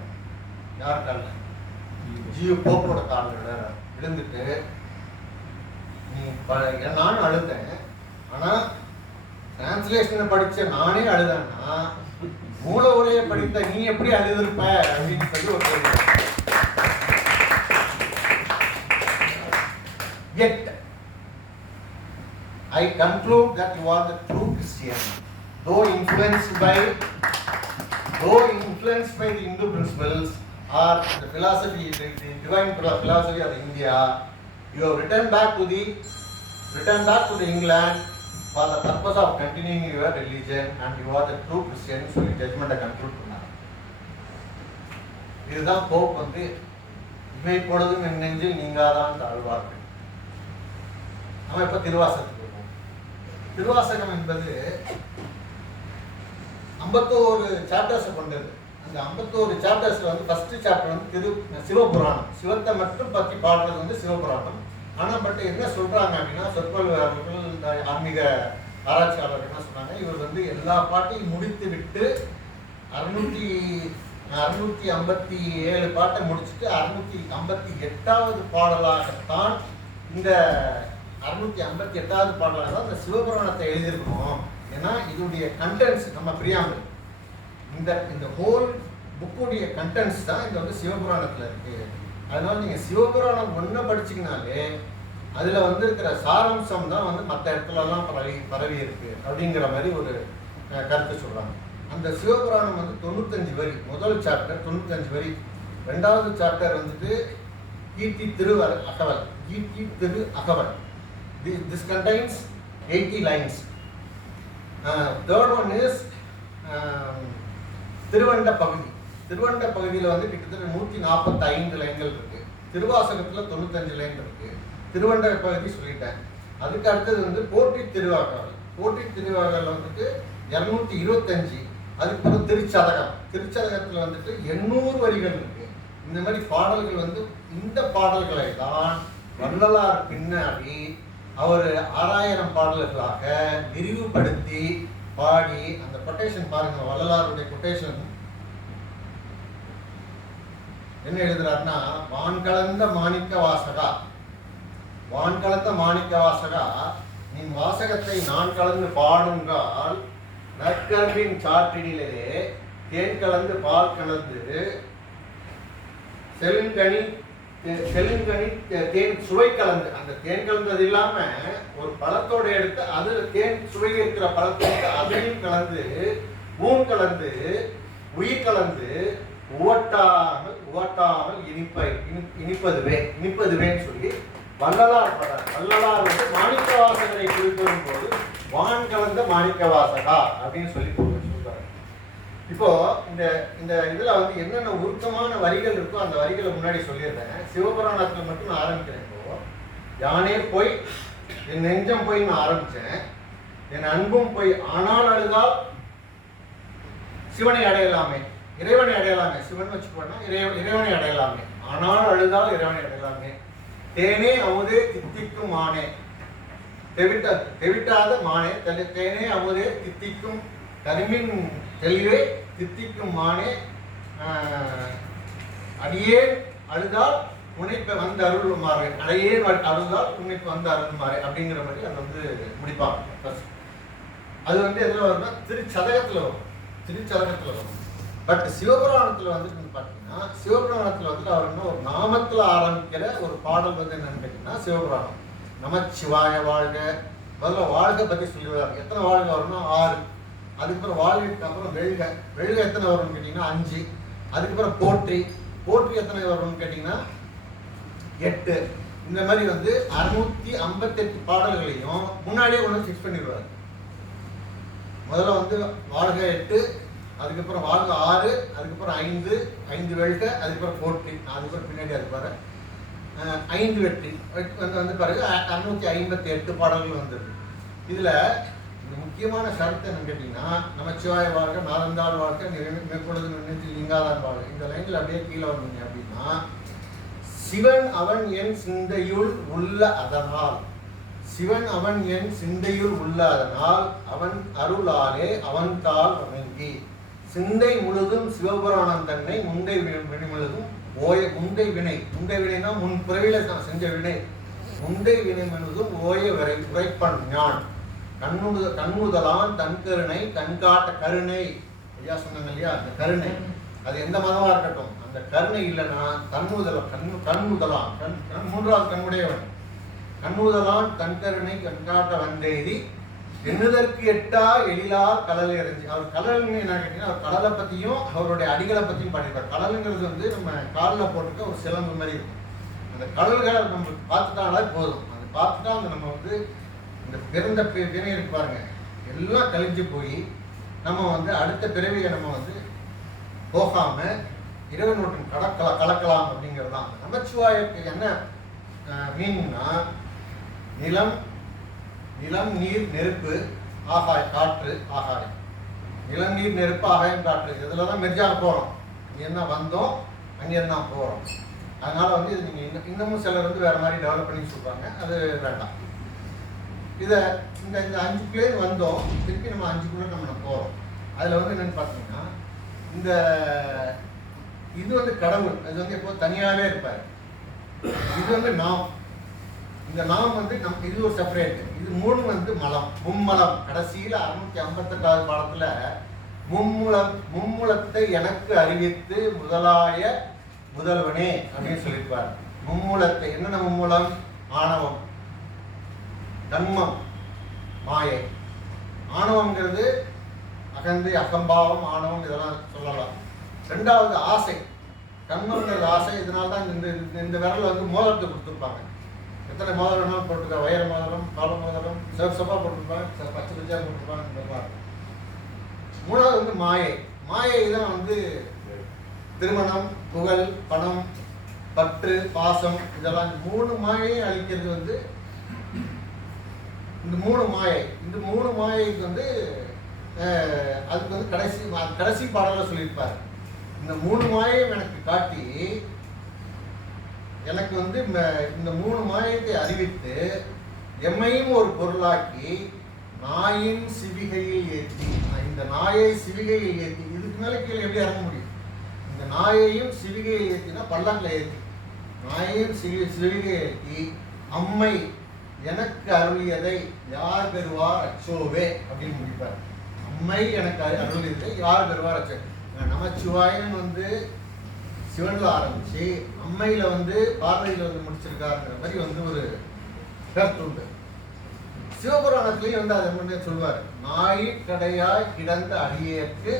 யார் காலில்? ஜியு போப்போட காலில் விழுறாரு. விழுந்துட்டு நானும் அழுதேன். ஆனா டிரான்ஸ்லேஷனை படிச்ச நானே அழுதேன்னா மூல உரையை படித்த நீ எப்படி அழுதுருப்ப அப்படின்னு சொல்லி ஒரு கேள்வி. Yet I conclude that you are the true Christian, though influenced by the Hindu principles or the philosophy, the divine philosophy of India. You have returned back to the England for the purpose of continuing your religion, and you are the true Christian. So the judgment I conclude பண்ணார். இதுதான் Pope வந்து இவை பொழுதும் என் நெஞ்சில் நீங்காதான் தாழ்வார்கள். நம்ம இப்ப திருவாசகத்துக்கு போவோம். திருவாசகம் என்பது 51 சாப்டர்ஸ் கொண்டது. அந்த 51 சாப்டர்ஸ்ல வந்து ஃபர்ஸ்ட் சாப்டர் வந்து சிவபுராணம். சிவத்தை மட்டும் பத்தி பாடுறது வந்து சிவபுராணம். ஆனா பட் என்ன சொல்றாங்க அப்படின்னா, சொற்பொழிவாளர்கள் ஆன்மீக ஆராய்ச்சியாளர்கள் என்ன சொன்னாங்க, இவர் வந்து எல்லா பாட்டையும் முடித்து விட்டு 657 பாட்டை முடிச்சுட்டு 658வது பாடலாகத்தான் இந்த 658வது பாடலாக தான் இந்த சிவபுராணத்தை எழுதியிருக்கணும். ஏன்னா இதோடைய கண்டென்ட்ஸ் நம்ம பிரியாமல் இந்த ஹோல் புக்குடைய கண்டென்ட்ஸ் தான் இந்த வந்து சிவபுராணத்தில் இருக்கு. அதனால நீங்க சிவபுராணம் ஒன்றை படிச்சீங்கனாலே அதுல வந்து இருக்கிற சாராம்சம் தான் வந்து மற்ற இடத்துலலாம் பரவி இருக்கு அப்படிங்கிற மாதிரி ஒரு கருத்து சொல்றாங்க. அந்த சிவபுராணம் வந்து 95 வரி, முதல் சாப்டர் 95 வரி, ரெண்டாவது சாப்டர் வந்துட்டு கீர்த்தி திரு அகவல். This contains 80 lines. Third one is திருவண்ட பகுதி. திருவண்ட பகுதியில் வந்து கிட்டத்தட்ட 145 லைன்கள் இருக்கு. திருவாசகத்தில் 95 லைன் இருக்கு. திருவண்ட பகுதி சொல்லிட்டேன். அதுக்கு அடுத்தது வந்து போற்றி திருவாகவல். போற்றி திருவாகவல் வந்துட்டு 225. அதுக்கப்புறம் திருச்சதகத்தில் வந்துட்டு 800 வரிகள் இருக்கு. இந்த மாதிரி பாடல்கள் வந்து இந்த பாடல்களை தான் வள்ளலார் பின்னாடி அவர் 6000 பாடல்களாக விரிவுபடுத்தி பாடி, அந்த கொட்டேஷன் பாருங்க, வள்ளலாருடைய கொட்டேஷன் என்ன எழுதுறாருன்னா, வான் கலந்த மாணிக்க வாசகா நின் வாசகத்தை நான் கலந்து பாடுங்கால் நற்கரும்பின் சாற்றினிலே தேன் கலந்து பால் கலந்து செலுங்கனி தேன் சுவை கலந்து, அந்த தேன் கலந்தது இல்லாம ஒரு பழத்தோட எடுத்து அது தேன் சுவை இருக்கிற பழத்தோட அதையும் கலந்து ஊன் கலந்து உயிர் கலந்து உவட்டாமல் இனிப்பதுவேன்னு சொல்லி வள்ளலார் படம். வள்ளலார் வந்து மாணிக்க வாசகரை குறிப்பிடும் போது வான் கலந்த மாணிக்க வாசகா அப்படின்னு சொல்லி சொல்றாரு. இப்போ இந்த இதுல வந்து என்னென்ன உருக்கமான வரிகள் இருக்கோ அந்த வரிகளை முன்னாடி சொல்லியிருந்தேன். சிவபுராணத்துல மட்டும் நான் ஆரம்பிக்கிறேன். இப்போ யானே போய் என் நெஞ்சம் போய் நான் ஆரம்பிச்சேன். என் அன்பும் போய் ஆனால் அழுதால் சிவனை அடையலாமே, இறைவனை அடையலாமே. சிவன் வச்சுக்கோன்னா இறைவனை அடையலாமே, ஆனால் அழுதால் இறைவனை அடையலாமே. தேனே அமுதே தித்திக்கும் மானே, தெவிட்டாத மானே, தேனே அமுதே தித்திக்கும் கருமின் தெளிவே தித்திக்கும் மானே, அடியேன் அழுதால் உன்னைப்ப வந்து அருள்மாறு, அடையேன் அழுதால் உன்னைப்பு வந்து அருள்மாறு அப்படிங்கிற மாதிரி அதை வந்து முடிப்பாங்க. அது வந்து எதில் வரும்னா திருச்சதகத்தில் வரும். பட் சிவபுராணத்தில் வந்துட்டு பார்த்தீங்கன்னா, சிவபுராணத்தில் வந்துட்டு அவர் என்ன ஒரு நாமத்தில் ஆரம்பிக்கிற ஒரு பாடல் வந்து என்னன்னு கேட்டீங்கன்னா சிவபுராணம். நமச்சிவாய வாழ்க, முதல்ல வாழ்க பற்றி சொல்லுவார். எத்தனை வாழ்க வரும்னா 6. அதுக்கப்புறம் வாழ்கைக்கு அப்புறம் வெள்க எத்தனை வரும்னு கேட்டிங்கன்னா 5. அதுக்கப்புறம் போற்றி எத்தனை வரும்னு கேட்டிங்கன்னா 8. இந்த மாதிரி வந்து 658 பாடல்களையும் முன்னாடியே ஒன்று ஃபிக்ஸ் பண்ணிடுவார். முதல்ல வந்து வாழ்க 8, அதுக்கப்புறம் வாழ்க 6, அதுக்கப்புறம் 5 வெள்க, அதுக்கப்புறம் போற்றி, அதுக்கப்புறம் பின்னாடி அது பாரு 5 வெற்றி வந்து பிறகு 658 பாடல்கள் வந்துருக்கு. இதில் இந்த முக்கியமான சரத்து என்னன்னு கேட்டிங்கன்னா, நமச்சிவாய வாழ்க, நாதந்தாள் வாழ்க்கை, மேற்கொழுது நெஞ்சில் நீங்காதான் வாழ்க. இந்த லைனில் அப்படியே கீழே வந்தீங்க அப்படின்னா, சிவன் அவன் என் சிந்தையுள் உள்ள அதனால், சிவன் அவன் என் சிந்தையுள் உள்ள அதனால், அவன் அருளாலே அவன் தாள் வணங்கி, சிந்தை முழுதும் சிவபுராணம் தன்னை முந்தை வெளி முழுதும் ஓய முந்தை வினைனா முன் பிறவில நான் செஞ்ச வினை. முந்தை வினை என்பதும் ஓய உரைப்பன் ஞான். கண்ணுதலான் தன்கருணை கண்காட்ட கருணை. ஐயா சொன்னாங்க இல்லையா, அந்த கருணை அது எந்த மதமா இருக்கட்டும், அந்த கருணை இல்லைன்னா கண்ணுதலான் மூன்றாவது கண்ணுடையவன். கண்ணுதலான் தன்கருணை கண்காட்ட வந்தேதி எண்ணுதற்கு எட்டா எழிலா கடல் எறிஞ்சு. அவர் கடல்னு என்ன கேட்டீங்கன்னா, அவர் கடலை பற்றியும் அவருடைய அடிகளை பற்றியும் பாடியிருக்கார். கடலுங்கிறது வந்து நம்ம காலில் போட்டுக்க ஒரு சிலம்பு மாதிரி இருக்கும். அந்த கடல்களை நம்ம பார்த்துட்டாலே போதும். அதை பார்த்துட்டா அந்த நம்ம வந்து இந்த பிறந்த பிணை இருப்பாருங்க எல்லாம் கழிஞ்சு போய் நம்ம வந்து அடுத்த பிறவியை நம்ம வந்து போகாம இறைவனோட்டின் கலக்கலாம் அப்படிங்கிறது தான். நமச்சிவாயக்கு என்ன மீன்னா, நிலம் நீர் நெருப்பு காற்று ஆகாயம். நிலம் நீர் நெருப்பு ஆகாயம் காற்று, இதில் தான் மெர்ஜாக போகிறோம். இங்கே வந்தோம், அங்கேருந்து தான் போகிறோம். அதனால வந்து இது நீங்கள் இன்னமும் சிலர் வந்து வேறு மாதிரி டெவலப் பண்ணி சொல்கிறாங்க, அது வேண்டாம். இதை இந்த 5 வந்தோம், திருப்பி நம்ம 5 நம்ம போகிறோம். அதில் வந்து என்னென்னு பார்த்தீங்கன்னா, இந்த இது வந்து கடவுள், அது வந்து எப்போ தனியாகவே இருப்பார். இது வந்து நாம், இந்த நாம் வந்து இது ஒரு செப்பரேட். இது 3 வந்து மலம், மும்மலம். கடைசியில் 658வது பாடத்தில் மும்முலத்தை எனக்கு அறிவித்து முதலாய முதல்வனே அப்படின்னு சொல்லியிருப்பார். மும்மூலத்தை என்னென்ன மும்மூலம்? ஆணவம், கண்மம், மாயை. ஆணவம்ங்கிறது அகந்தை, அகம்பாவம், ஆணவம் இதெல்லாம் சொல்லலாம். 2வது ஆசை. கண்மம்ங்கிறது ஆசை. இதனால தான் இந்த விரல் வந்து மோதிரத்தை கொடுத்துருப்பாங்க. எத்தனை மோதிரம் போட்டிருக்கா, வயிற மோதிரம், கால மோதிரம், செவப்பாக போட்டிருப்பாங்க, பச்சை பச்சையாக போட்டிருப்பாங்க. இந்த மாதிரி 3வது வந்து மாயை. மாயை தான் வந்து திருமணம், புகழ், பணம், பற்று, பாசம், இதெல்லாம் 3 மாயையை அழிக்கிறது வந்து இந்த 3 மாயை. இந்த 3 மாயைக்கு வந்து அதுக்கு வந்து கடைசி பாடல சொல்லியிருப்பார். இந்த 3 மாயையும் எனக்கு காட்டி எனக்கு வந்து இந்த 3 மாயத்தை அறிவித்து எம்மையும் ஒரு பொருளாக்கி நாயின் சிவிகையில் ஏற்றி, இந்த நாயை சிவிகையில் ஏற்றி, இதுக்கு மேலே கீழே எப்படி இறங்க முடியும்? இந்த நாயையும் சிவிகையில் ஏற்றினா பல்லாங்கில் ஏற்றி, நாயையும் சிவிகையை ஏற்றி அம்மை எனக்கு அருளியதை யார் பெறுவார் அச்சோவே அப்படின்னு முடிப்பார். அம்மை எனக்கு அருளியதை யார் பெறுவார் அச்சோ. நமச்சிவாயன் வந்து சிவனில் ஆரம்பிச்சு அம்மையில் வந்து பார்வையில் வந்து முடிச்சிருக்காருங்கிற மாதிரி வந்து ஒரு கருத்து உண்டு. சிவபுராணத்திலையும் வந்து அதை முன்னே சொல்வார். நாயில் கடையாய் கிடந்த அடியேற்கு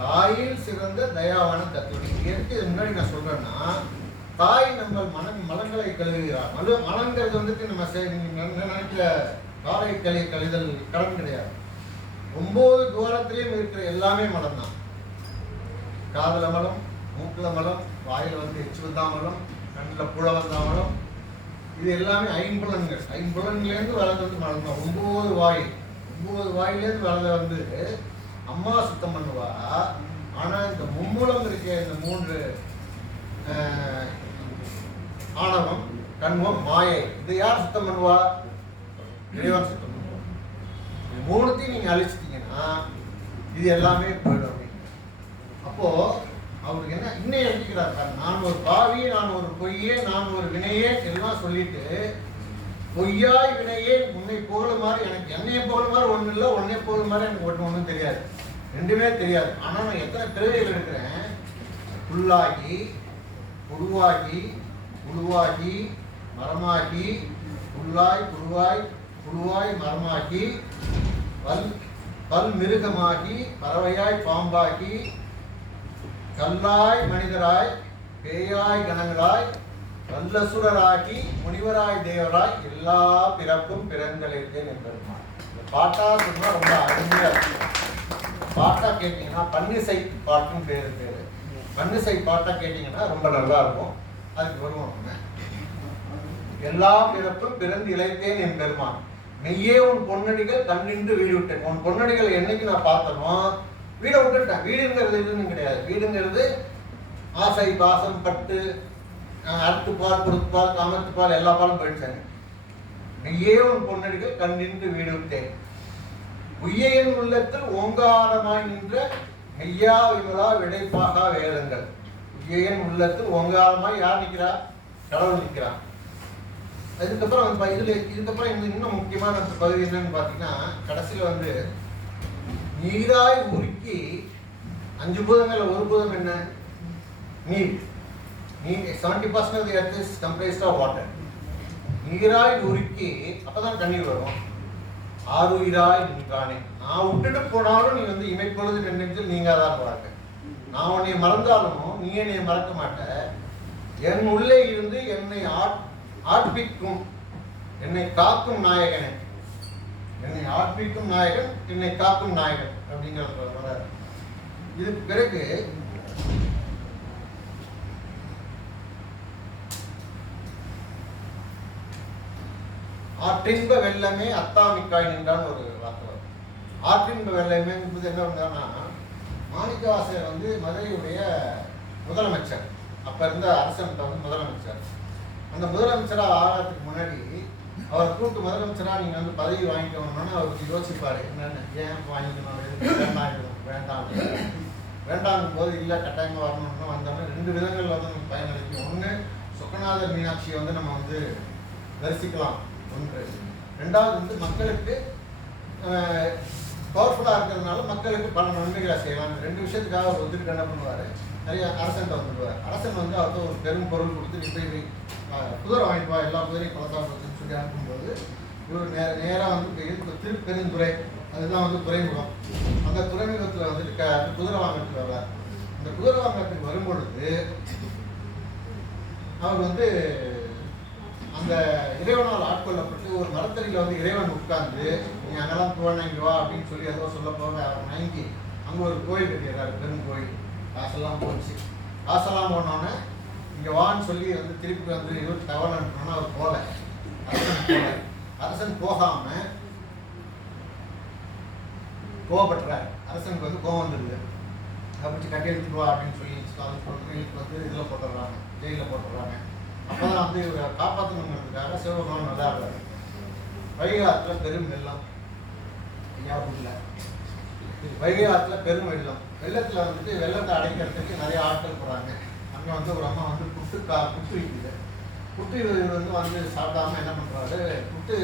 தாயில் சிறந்த தயாவான தத்துவம். எதுக்கு இது முன்னாடி நான் சொல்றேன்னா, தாய் நம்ம மலங்களை கழுவுகிறார். மலங்கிறது வந்துட்டு நம்ம நினைக்கிற காலை கழிதல் கடன் கிடையாது. 9 துவாரத்திலையும் இருக்கிற எல்லாமே மலம் தான். காதல மலம், மூக்குல மலம், வாயில வந்து எச்சு வந்தா மலம், கண்ணில் புழ வந்தா மலம், இது எல்லாமே ஐம்புலன்கள். ஐம்புலன்லேருந்து வளர்ந்து வந்து மலம் தான். 9 வாயிலேருந்து வளர்ந்த வந்து அம்மா சுத்தம் பண்ணுவா. ஆனால் இந்த மும்மூலம் இருக்க இந்த 3 ஆணவம், கண்மம், மாயை, இதை யார் சுத்தம் பண்ணுவா? இறைவன் சுத்தம் பண்ணுவா. இது 3த்தையும் நீங்கள் அழிச்சிட்டீங்கன்னா இது எல்லாமே போயிடும். அப்போ அவருக்கு என்ன இன்னும் எழுதிக்கிறார், நான் ஒரு பாவி, நான் ஒரு பொய்யே, நான் ஒரு வினையே எல்லாம் சொல்லிட்டு, பொய்யாய் வினையே உன்னை புகழ மாதிரி எனக்கு என்னைய புகழ மாதிரி ஒன்றும் இல்லை, உன்னை புகழ மாதிரி எனக்கு ஒன்றும் தெரியாது, 2மே தெரியாது. ஆனால் நான் எத்தனை பிறவிகள் இருக்கிறேன், புல்லாகி புழுவாகி புழுவாகி மரமாகி புல்லாய் புழுவாய் மரமாகி பல் மிருகமாகி பறவையாய் பாம்பாகி கல்லாய் மனிதராய் பேயாய் கணங்களாய் வல்லசுரராகி முனிவராய் தேவராய் எல்லா பிறப்பும் பிறந்தளித்தேன் என்பதுமா. இந்த பாட்டா சொன்னா ரொம்ப அருமையா இருக்கு. பாட்டா கேட்டீங்கன்னா பன்னிசை பாட்டுன்னு பேரு. பன்னிசை பாட்டா கேட்டீங்கன்னா ரொம்ப நல்லா இருக்கும். அதுக்கு வருவோம். எல்லா பிறப்பும் பிறந்து இழைத்தேன் என் பெருமான், மெய்யே உன் பொன்னடிகள் கண்ணின்று வீடு விட்டேன். உன் பொன்னடிகள் என்னைக்கு நான் பார்த்தனோ வீடை விட்டுட்டேன். வீடுங்கிறது இதுன்னு கிடையாது. வீடுங்கிறது ஆசை, பாசம், பட்டு, அறுத்துப்பால், கொடுத்துப்பால், காமத்துப்பால், எல்லா பாலும் போயிடுச்சாங்க. மெய்யே உன் பொன்னடிகள் கண்ணின்று வீடு விட்டேன். உய்யையின் உள்ளத்தில் ஓங்காரமாய் நின்ற மெய்யா விமலா விடைப்பாகா வேதங்கள். என் உள்ளத்தில் உங்காலமாய் யார் நிற்கிறா? கடவுள் நிற்கிறான். அதுக்கப்புறம் இதுக்கப்புறம் இன்னும் முக்கியமான பகுதி என்னன்னு பார்த்தீங்கன்னா, கடைசியில் வந்து நீராய் உருக்கி 5 பூதங்கள்ல ஒரு பூதம் என்ன? நீர். 70% of the earth is comprised of water. நீராய் உருக்கி அப்பதான் தண்ணீர் வரும். ஆறுயிராய் நின்றானே, நான் விட்டுட்டு போனாலும் நீ வந்து இமைப்பொழுது நினைத்து நீங்காதான் போறாங்க. நான் உன்னை மறந்தாலும் நீ என்னை மறக்க மாட்ட. என் உள்ளே இருந்து என்னை ஆட்பிக்கும், என்னை காக்கும் நாயகனே, என்னை ஆட்பிக்கும் நாயகன், என்னை காக்கும் நாயகன் அப்படிங்கிறது. இதுக்கு பிறகு ஆற்றின்ப வெள்ளமே அத்தாமிக்காய் நின்றான்னு ஒரு வார்த்தை வரும். ஆற்றின்ப வெள்ளமே என்பது என்ன பண்ணா, மாணிக்கவாசகர் வந்து மதுரையுடைய முதலமைச்சர், அப்ப இருந்த அரசன் வந்து முதலமைச்சர். அந்த முதலமைச்சராக ஆகிறதுக்கு முன்னாடி அவர் கூட்டு முதலமைச்சரா நீங்க வந்து பதவி வாங்கிக்கணும்னு அவருக்கு யோசிப்பாரு. என்னன்னு, ஏன் வாங்கிக்கணும், வேண்டாம் வேண்டாம் போது இல்லை கட்டாயமா வரணும்னு வந்தோம்னா 2 விதங்கள்ல வந்து நமக்கு பயனளிக்கும். ஒண்ணு, சொக்கநாதர் மீனாட்சியை வந்து நம்ம வந்து தரிசிக்கலாம். ஒன்று. 2வது வந்து மக்களுக்கு பவர்ஃபுல்லாக இருக்கிறதுனால மக்களுக்கு பல நன்மைகளை செய்யலாம். 2 விஷயத்துக்காக அவர் ஒத்துக்கிட்டு என்ன பண்ணுவார், நிறைய அரசன் வந்துடுவார். அரசன் வந்து அவருக்கு ஒரு பெரும் பொருள் கொடுத்து நீ போய் குதிரை வாங்கிட்டு வா, எல்லா குதிரையும் பலசாரத்துன்னு சொல்லி அனுப்பும்போது இவர் நேராக வந்து திருப்பெருந்துறை, அதுதான் வந்து துறைமுகம். அந்த துறைமுகத்தில் வந்துட்டு குதிரை வாங்கறதுக்கு வர்றார். அந்த குதிரை வாங்கறதுக்கு வரும்பொழுது அவர் வந்து அந்த இறைவனால் ஆட்கொள்ளப்பட்டு ஒரு மரத்தடியில் வந்து இறைவன் உட்கார்ந்து நீ அங்கெல்லாம் போனீங்க வா அப்படின்னு சொல்லி ஏதோ சொல்ல போக அவர் மயங்கி அங்கே ஒரு கோயில் கட்டிடுறாரு, பெரும் கோயில். காசெல்லாம் போச்சு. காசெல்லாம் போனோன்னே இங்கே வான்னு சொல்லி வந்து திருப்பி வந்து 20 தவறு அனுப்பணும்னா அவர் போகல. அரசன் போகாம கோவப்பட்டுறாரு. அரசனுக்கு வந்து கோவம் வந்துடுது. அப்படி கட்டி எடுத்துட்டு வா அப்படின்னு சொல்லி வந்து இதில் போட்டுடுறாங்க, ஜெயிலில் போட்டுடுறாங்க. அப்போதான் வந்து இவரை காப்பாற்றணுங்கிறதுக்காக சிவபெருமான் நல்லாடுறாரு. வைகை ஆற்றுல பெரும் வெள்ளம், வைகை ஆற்றுல பெரும் வெள்ளம். வெள்ளத்தில் வந்துட்டு வெள்ளத்தை அடைக்கிறதுக்கு நிறைய ஆட்கள் போகிறாங்க. அங்கே வந்து ஒரு அம்மா வந்து புட்டு விற்குது. புட்டு வந்து சாப்பிடாம என்ன பண்ணுறாரு, புட்டு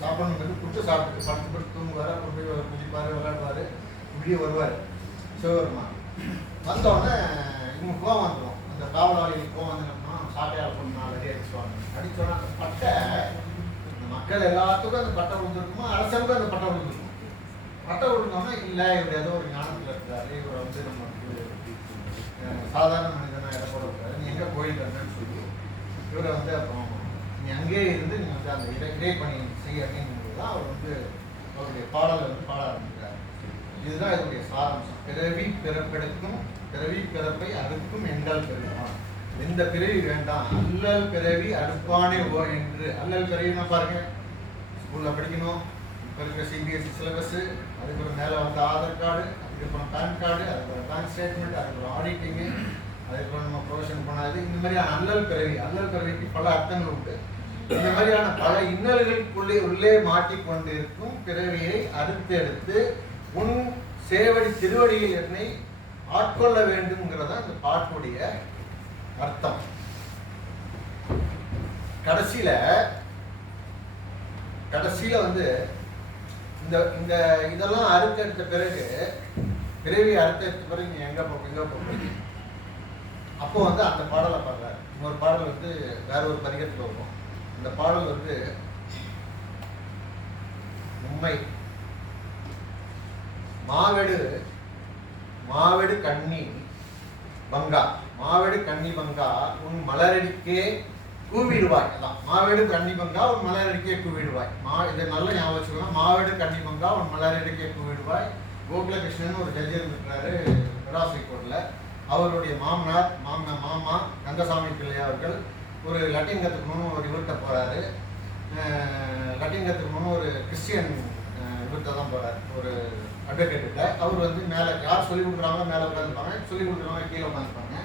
சாப்பிடணுங்கிறது புட்டு சாப்பிட்டு படுத்து தூங்குவார். அப்புறம் போய் குதிப்பார், விளையாடுவார், இப்படியே வருவார் சிவபெருமான். வந்தோடனே இவங்க கோவம் வந்துடும். அந்த காவலாளிகளுக்கு கோவம் வந்து சாட்டையால் கொண்டு 4 அடி அடிச்சுவாங்க. அடிச்சோன்னா அந்த பட்டை மக்கள் எல்லாத்துக்கும் அந்த பட்டை விழுந்துருக்குமா, அரசனுக்கும் அந்த பட்டை விழுந்துருக்கும். பட்டை விழுந்தோம்னா இல்லை இவர் ஏதோ ஒரு ஞானத்தில் இருக்கிறாரு, இவர் வந்து நம்ம சாதாரண மனிதனாக இடம் போடக்கூடாது, நீ எங்கே போயிட்டு சொல்லி இவரை வந்து அப்புறம் நீ அங்கேயே இருந்து நீங்கள் வந்து அந்த இடை பணி செய்ய அப்படிங்கும்போது தான் அவர் வந்து அவருடைய பாடலை வந்து பாட ஆரம்பிக்கிறார். இதுதான் இதனுடைய சாராம்சம். பிறவி பிறப்பெடுக்கும், பிறவி பிறப்பை அடுக்கும் எங்கள் பெருமான். எந்த பிறவி வேண்டாம், அல்லல் பிறவி அடுப்பானே ஓ என்று. அல்லல் பிறவினா பாருங்க, ஸ்கூல்ல படிக்கணும், இப்போ இருக்கிற சிபிஎஸ்சி சிலபஸ், அதுக்கப்புறம் மேலே வந்து ஆதார் கார்டு, அதுக்கப்புறம் பேன் கார்டு, அதுக்கப்புறம் பேங்க் ஸ்டேட்மெண்ட், அதுக்கப்புறம் ஆடிட்டிங்கு, அதுக்கப்புறம் நம்ம ப்ரொஃபஷன் பண்ணாது. இந்த மாதிரியான அல்லல் பிறவி, அல்லல் பிறவிக்கு பல அர்த்தங்கள் உண்டு. இந்த மாதிரியான பல இன்னல்களுக்குள்ளே உள்ளே மாட்டிக்கொண்டு இருக்கும் பிறவியை அறுத்தெடுத்து உன் சேவடி திருவடியில் என்னை ஆட்கொள்ள வேண்டும்ங்கிறதா இந்த பாட்டுடைய அர்த்தம். கடைசியில வந்து இந்த இதெல்லாம் அறுத்தெடுத்த பிறகு, பிறவி அறுத்தெடுத்த பிறகு நீ எங்க போறீங்க அப்போ வந்து அந்த பாடலை பாடுறாரு. இன்னொரு பாடல் வந்து வேற ஒரு பதிகத்தில் வரும். இந்த பாடல் வந்து உண்மை மாவெடு கண்ணி பங்கா, மாவெடு கண்ணி பங்கா உன் மலரடிக்கே கூவிடுவாய். அதான் மாவெடு கண்ணி பங்கா உன் மலரடிக்கே கூவிடுவாய். இதை நல்லா ஞாபகம் வச்சுக்கலாம். மாவெடு கண்ணி பங்கா உன் மலரடிக்கே கூவிடுவாய். கோகுலகிருஷ்ணன் ஒரு ஜட்ஜர் இருக்கிறாரு மெட்ராஸ் கோர்ட்ல. அவருடைய மாமா கந்தசாமி பிள்ளை அவர்கள் ஒரு லட்டின் கற்றுக்கணும்னு ஒரு இவர்கிட்ட போறாரு. லட்டின் கற்றுக்கணும்னு ஒரு கிறிஸ்டியன் இவர்கிட்ட தான் போறாரு, ஒரு அட்வொகேட்ட. அவர் வந்து மேலே யார் சொல்லிக் கொடுக்குறாங்க மேலே உட்காந்துருப்பாங்க, சொல்லிக் கொடுக்குறவங்க கீழே உட்காந்துருப்பாங்க.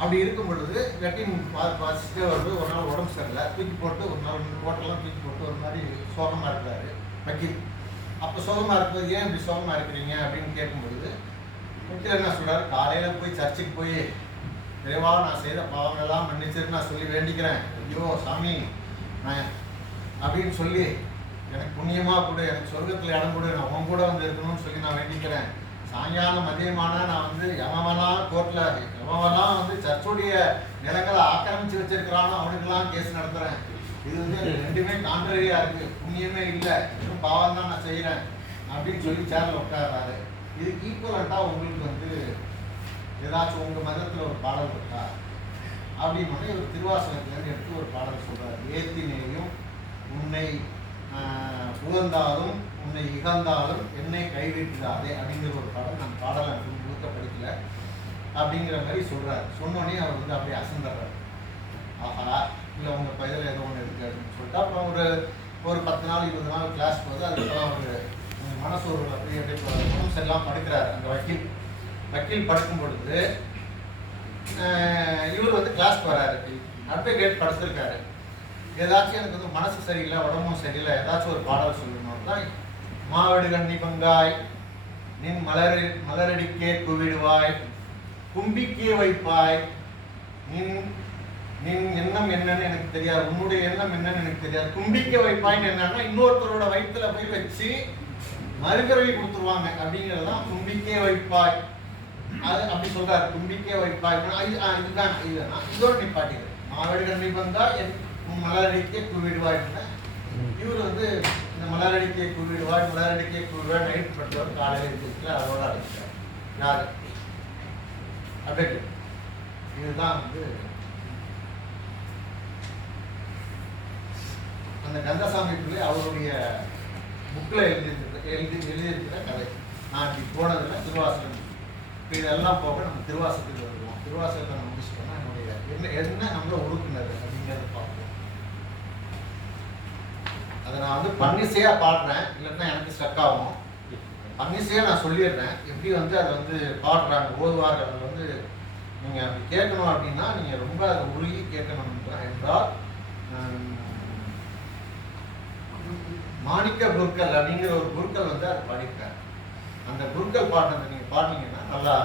அப்படி இருக்கும் பொழுது லட்டின் வாசிச்சுட்டு வந்து ஒரு நாள் உடம்பு சரியில்லை, தூக்கி போட்டு ஒரு நாள் ஹோட்டல்லாம் தூக்கி போட்டு ஒரு மாதிரி சோகமாக இருக்கிறாரு வக்கீல். அப்போ சோகமாக இருக்கும்போது ஏன் இப்படி சோகமாக இருக்கிறீங்க அப்படின்னு கேட்கும்பொழுது வக்கீல் என்ன சொல்கிறார், காலையில் போய் சர்ச்சுக்கு போய் இறைவா நான் செய்த பாவங்களெல்லாம் மன்னிச்சிரு நான் சொல்லி வேண்டிக்கிறேன். ஐயோ சாமி நான் அப்படின்னு சொல்லி எனக்கு புண்ணியமாக கொடு, எனக்கு சொர்க்கத்தில் இடம் கொடு, நான் உன் கூட வந்து இருக்கணும்னு சொல்லி நான் வேண்டிக்கிறேன். சாயங்காலம் மதியமான நான் வந்து எவன்லாம் கோர்ட்டில் எவன்லாம் வந்து சர்ச்சுடைய நிலங்களை ஆக்கிரமிச்சு வச்சிருக்கிறானோ அவனுக்கெல்லாம் கேஸ் நடத்துகிறேன். இது வந்து ரெண்டுமே கான்ட்ரரியா இருக்கு, புண்ணியமே இல்லை, இன்னும் பாவம் தான் நான் செய்கிறேன் அப்படின்னு சொல்லி சேர்ல உட்கார்றாரு. இதுக்கு ஈக்குவலண்ட்டாக உங்களுக்கு வந்து ஏதாச்சும் உங்கள் மதத்தில் ஒரு பாடல் இருக்கா அப்படின்னு ஒரு திருவாசகத்துலேருந்து எடுத்து ஒரு பாடல் சொல்கிறார். ஏத்தினேயும் உன்னை புகழ்ந்தாலும் உன்னை இகழ்ந்தாலும் என்னை கைவிட்டுடாதே அப்படிங்கிற ஒரு பாடல். நான் பாடலை முழுக்க படிக்கல அப்படிங்கிற மாதிரி சொல்கிறார். சொன்னோடனே அவர் வந்து அப்படியே அசந்துடுறார். ஆஹா இல்லை உங்கள் பயிரில் ஏதோ ஒன்று இருக்குது அப்படின்னு சொல்லிட்டு அப்புறம் ஒரு 10 நாள் 20 நாள் கிளாஸ் போகுது. அதுக்கெல்லாம் ஒரு மனசு ஒரு அப்படியே மனசு எல்லாம் படுக்கிறார். அந்த வக்கீல் படுக்கும் பொழுது இவர் வந்து கிளாஸ்க்கு வராரு. அட்வொகேட் படுத்திருக்காரு. ஏதாச்சும் எனக்கு வந்து மனசு சரியில்லை, உடம்பும் சரியில்லை, ஏதாச்சும் ஒரு பாடல் சொல்லணும் தான் மாவடு கண்ணி பங்காய் நின் மலரடிக்கே குவிடுவாய் கும்பிக்கே வைப்பாய் நின் நின் எண்ணம் என்னன்னு எனக்கு தெரியாது, உன்னுடைய எண்ணம் என்னன்னு எனக்கு தெரியாது. கும்பிக்க வைப்பாய்ன்னு என்னன்னா இன்னொருத்தரோட வயிற்றுல போய் வச்சு மறுபிறவி கொடுத்துருவாங்க அப்படிங்கிறதான் கும்பிக்கே வைப்பாய். அது அப்படி சொல்றாரு, கும்பிக்கே வைப்பாய். இதுதான் இதோட நிப்பாட்டிது. மாவடு கண்ணி பங்கா என் மலரடிக்கே குவிடுவாய்ன்னு இவர் வந்து இந்த மலரடிக்கை குவிடுவாய் நைட் பட்டவர் காலையில் இருக்கிறதுல அதோட அடிச்சார். யாரு அப்படியே இதுதான் வந்து அந்த கந்தசாமி பிள்ளை அவருடைய புக்கில் எழுதியிருக்கிற கதை. நான் இப்படி போனதில்லை திருவாசகம். இப்போ இதெல்லாம் போக நம்ம திருவாசகத்துக்கு வருவோம். திருவாசகத்தை நம்ம முடிச்சுட்டோம்னா என்னுடைய என்ன நம்மள உறுப்பினர் அப்படிங்கிறத பார்ப்போம். அதை நான் வந்து பன்னிசையாக பாடுறேன், இல்லைன்னா எனக்கு ஸ்டக் ஆகும். பன்னிசையாக நான் சொல்லிடுறேன் எப்படி வந்து அதை வந்து பாடுறாங்க ஓதுவார்கள். அதை வந்து நீங்கள் அப்படி கேட்கணும் அப்படின்னா நீங்கள் ரொம்ப அதை உருகி கேட்கணும் என்றால் மாணிக்க குருக்கள் அப்படிங்கிற ஒரு குருக்கள் வந்து அதை பாடியிருக்காரு. அந்த குருக்கள் பாடுறதை நீங்கள் பாடினீங்கன்னா நல்லா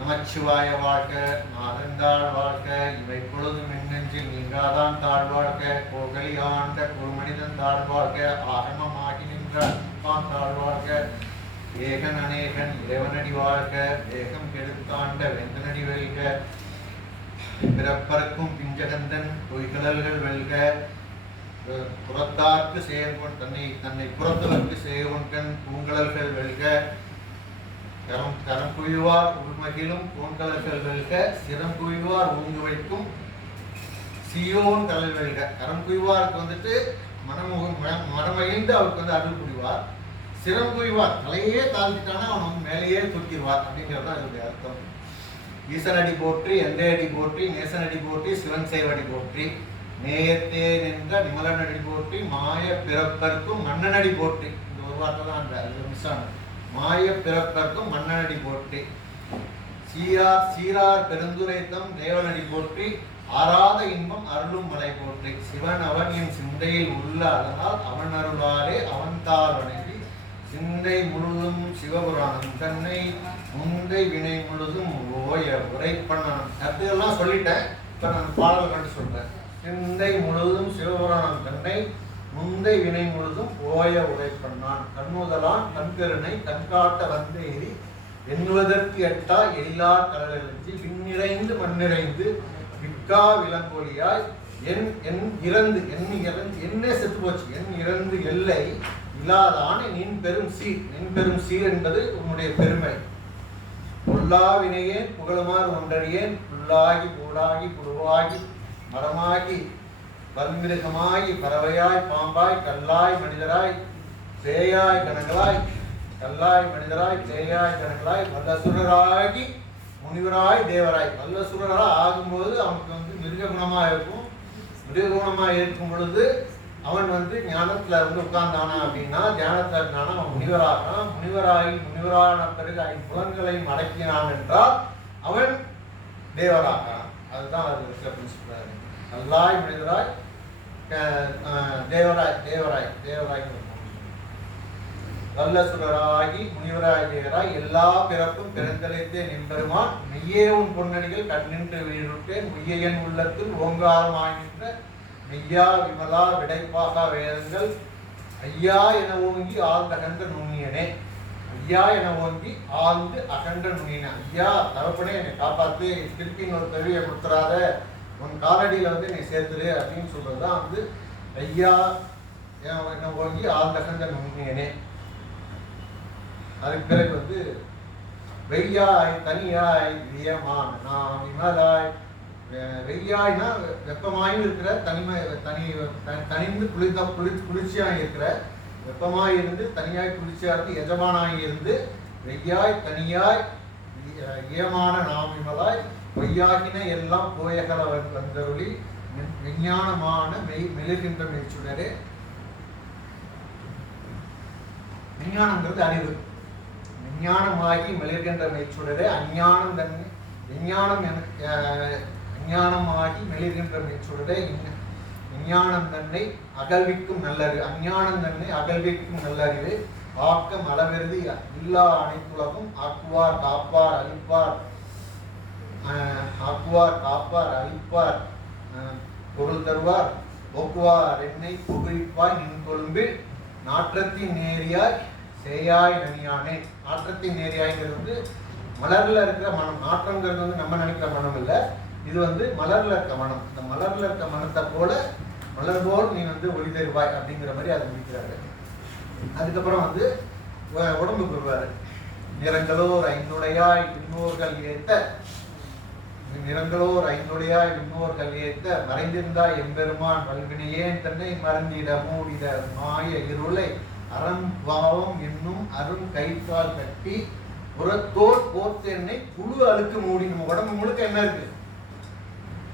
நமச்சிவாய வாழ்க்கை நாதந்தாள் வாழ்க்கை இவை பொழுதும் மின்னெஞ்சில் நீங்காதான் தாழ் வாழ்க்கை கோகலி ஆண்ட குருமனிதன் தாழ் வாழ்க்கை ஆரம்பமாகி நின்ற தாழ் வாழ்க்கை ஏகன் அநேகன் இறைவனடி வாழ்க்கை வேகம் கெடுத்தாண்ட வெந்தனடி வெல்க பிறப்பறக்கும் பிஞ்சகந்தன் பொய்கடல்கள் வெல்க புறத்தார்க்கு செயல்கொண் தன்னை புறத்தவர்க்கு செயல்கொண்கண் பூங்கடல்கள் வெல்க கரம் குவிவார் உள்மகிலும் பூங்கடல்கள் வெல்க சிரம் குவிவார் ஊங்கு வைக்கும் சியோன் கடல் வெல்க. கரம் குவிவாருக்கு வந்துட்டு மனமகிழ்ந்து அவருக்கு வந்து அருள் புரிவார். சிரம் குவிவார் தலையே தாழ்த்திட்டானா அவன் வந்து மேலேயே தூக்கிடுவார் அப்படிங்கிறது தான் இதனுடைய அர்த்தம். ஈசனடி போற்றி எந்தையடி போற்றி நேசனடி போற்றி சிவன் செய்வடி போற்றி நேயத்தே நின்ற நிமலனடி போற்றி மாய பிறப்பர்க்கும் மன்னனடி போற்றி. இந்த ஒரு வார்த்தை தான் அந்த மிஸ் ஆனது. மாய பிறப்பர்க்கும் மன்னனடி போற்றி சீரார் பெருந்துரைத்தம் தேவனடி போற்றி ஆராத இன்பம் அருளும் மலை போற்றி சிவன் அவன் என் சிந்தையில் உள்ள அதனால் அவன் அருளாரே அவன் தாள் வணங்கி சிந்தை முழுதும் சிவபுராணம் தன்னை முந்தை வினை முழுதும் ஓய உரைப்பண்ணனம். அதெல்லாம் சொல்லிட்டேன். இப்போ நான் பாடல் கண்டு சொல்றேன். சிந்தை முழுதும் சிவபுராணம் தன்னை முந்தை வினை முழுதும் ஓய உரைப்பண்ணான் கண்ணுதலான் கண்கருணை கண்காட்ட வந்த ஏறி எண்ணுவதற்கு எட்டா எல்லா கடலெழுச்சி விண்ணிறைந்து மண்ணிறைந்து விக்கா விலங்கொலியாய் என் இறந்து என்னே செத்து போச்சு என் இறந்து எல்லை இல்லாதான நின் பெரும் சீர் என்பது உன்னுடைய பெருமை. பொல்லா வினையே புகழுமாறு ஒன்றறியேன் புல்லாகி பூடாகி புழுவாகி மரமாகி வன்மிருகமாகி பறவையாய் பாம்பாய் கல்லாய் மனிதராய் பேயாய் கணங்களாய் கல்லாய் மனிதராய் பேயாய் கணங்களாய் வல்லசுரராகி முனிவராய் தேவராய். வல்லசுரராக ஆகும்போது அவனுக்கு வந்து மிருக குணமாக இருக்கும். மிருக குணமாக இருக்கும் பொழுது அவன் வந்து ஞானத்தில் வந்து உட்கார்ந்தானா அப்படின்னா தியானத்தில் இருந்தானா அவன் முனிவராகிறான். முனிவரான பிறகு புலன்களையும் அடக்கினான் என்றால் அவன் தேவராகிறான். அதுதான் அது அப்படின்னு சொல்றாரு. கல்லாய் மனிதராய் தேவராய் வல்லசுரராகி முனிவராகியராய் எல்லா பிறப்பும் பிறந்தளித்தே நின்பெருமான் மெய்யே உன் பொன்னடிகள் கண்ணின்று வீழுட்டேன் உய்யன் உள்ளத்தில் ஓங்காரமாய் நின்ற மெய்யா விமலா விடைப்பாகா வேதங்கள் ஐயா என ஓங்கி ஆழ்ந்த அகன்ற நுண்ணியனே. ஐயா என ஓங்கி ஆழ்ந்து அகன்ற நுண்ணியனே. ஐயா தகப்பனே என்னை காப்பாத்து, திருப்பி இன்னொரு கருவியை கொடுத்துறாத, உன் காலடியில வந்து நீ சேர்த்துரு அப்படின்னு சொல்றதுதான் வந்து ஐயா என ஓங்கி ஆழ்ந்த அகன்ற நுண்ணியனே. அதுக்கு பிறகு வந்து வெய்யாய் தனியாய் வியமான நான் விமலாய். வெய்யாய்னா வெப்பமாயும் இருக்கிற தனிந்து குளிர்ச்சியாய் இருக்கிற, வெப்பமாய் இருந்து தனியாய் குளிர்ச்சியா இருந்து எஜமானாய் இருந்து வெய்யாய் தனியாய் வியமான நாம் விமலாய் பொய்யாகின எல்லாம் போயகல வந்தருளி விஞ்ஞானமான மெழுகின்ற மெய்ச்சுடரே. விஞ்ஞானம்ங்கிறது அறிவு. விஞ்ஞானமாகி மெழுகின்ற மெய்ச்சுடரே அஞ்ஞானம் தன்னை அஞ்ஞானமாகி மெழுகின்ற மெய்ச்சுடரே விஞ்ஞானம் தன்னை அகழ்விக்கும் நல்லறிவு. அஞ்ஞானம் தன்னை அகழ்விக்கும் நல்லறிவு ஆக்கம் அளவிருது இல்லா அனைத்துலகும் ஆக்குவார் காப்பார் அழிப்பார் பொருள் தருவார் போக்குவார் என்னை புகழிப்பாய் நின் கொழும்பில் நாற்றத்தின் நேரியாய் சேயாய் நனியானே. நாற்றத்தின் நேரியாய்ங்கிறது வந்து மலர்ல இருக்கிற மனம். நாற்றங்கிறது வந்து நம்ம நினைக்கிற மனம் இல்லை, இது வந்து மலர்ல இருக்க மனம். இந்த மலர்ல இருக்க மனத்தை போல மலர் போல் நீ வந்து ஒளி தருவாய் அப்படிங்கிற மாதிரி அதை முடிக்கிறாரு. அதுக்கப்புறம் வந்து உடம்புக்கு வருவாரு. நிறங்களோர் ஐந்துடையாய் விண்ணோர்கள் ஏத்த, நிறங்களோர் ஐந்துடையாய் விண்ணோர்கள் ஏத்த மறைந்திருந்தாய் எம்பெருமான் வல்வினையேன் தன்னை மறந்திட மூடிட மாய இருளை அறம் பாவம் என்னும் அரும் கைக்கால் கட்டி புறத்தோல் போர்த்து எண்ணெய் புழு அழுக்கு மூடி. நம்ம உடம்பு முழுக்க என்ன இருக்கு?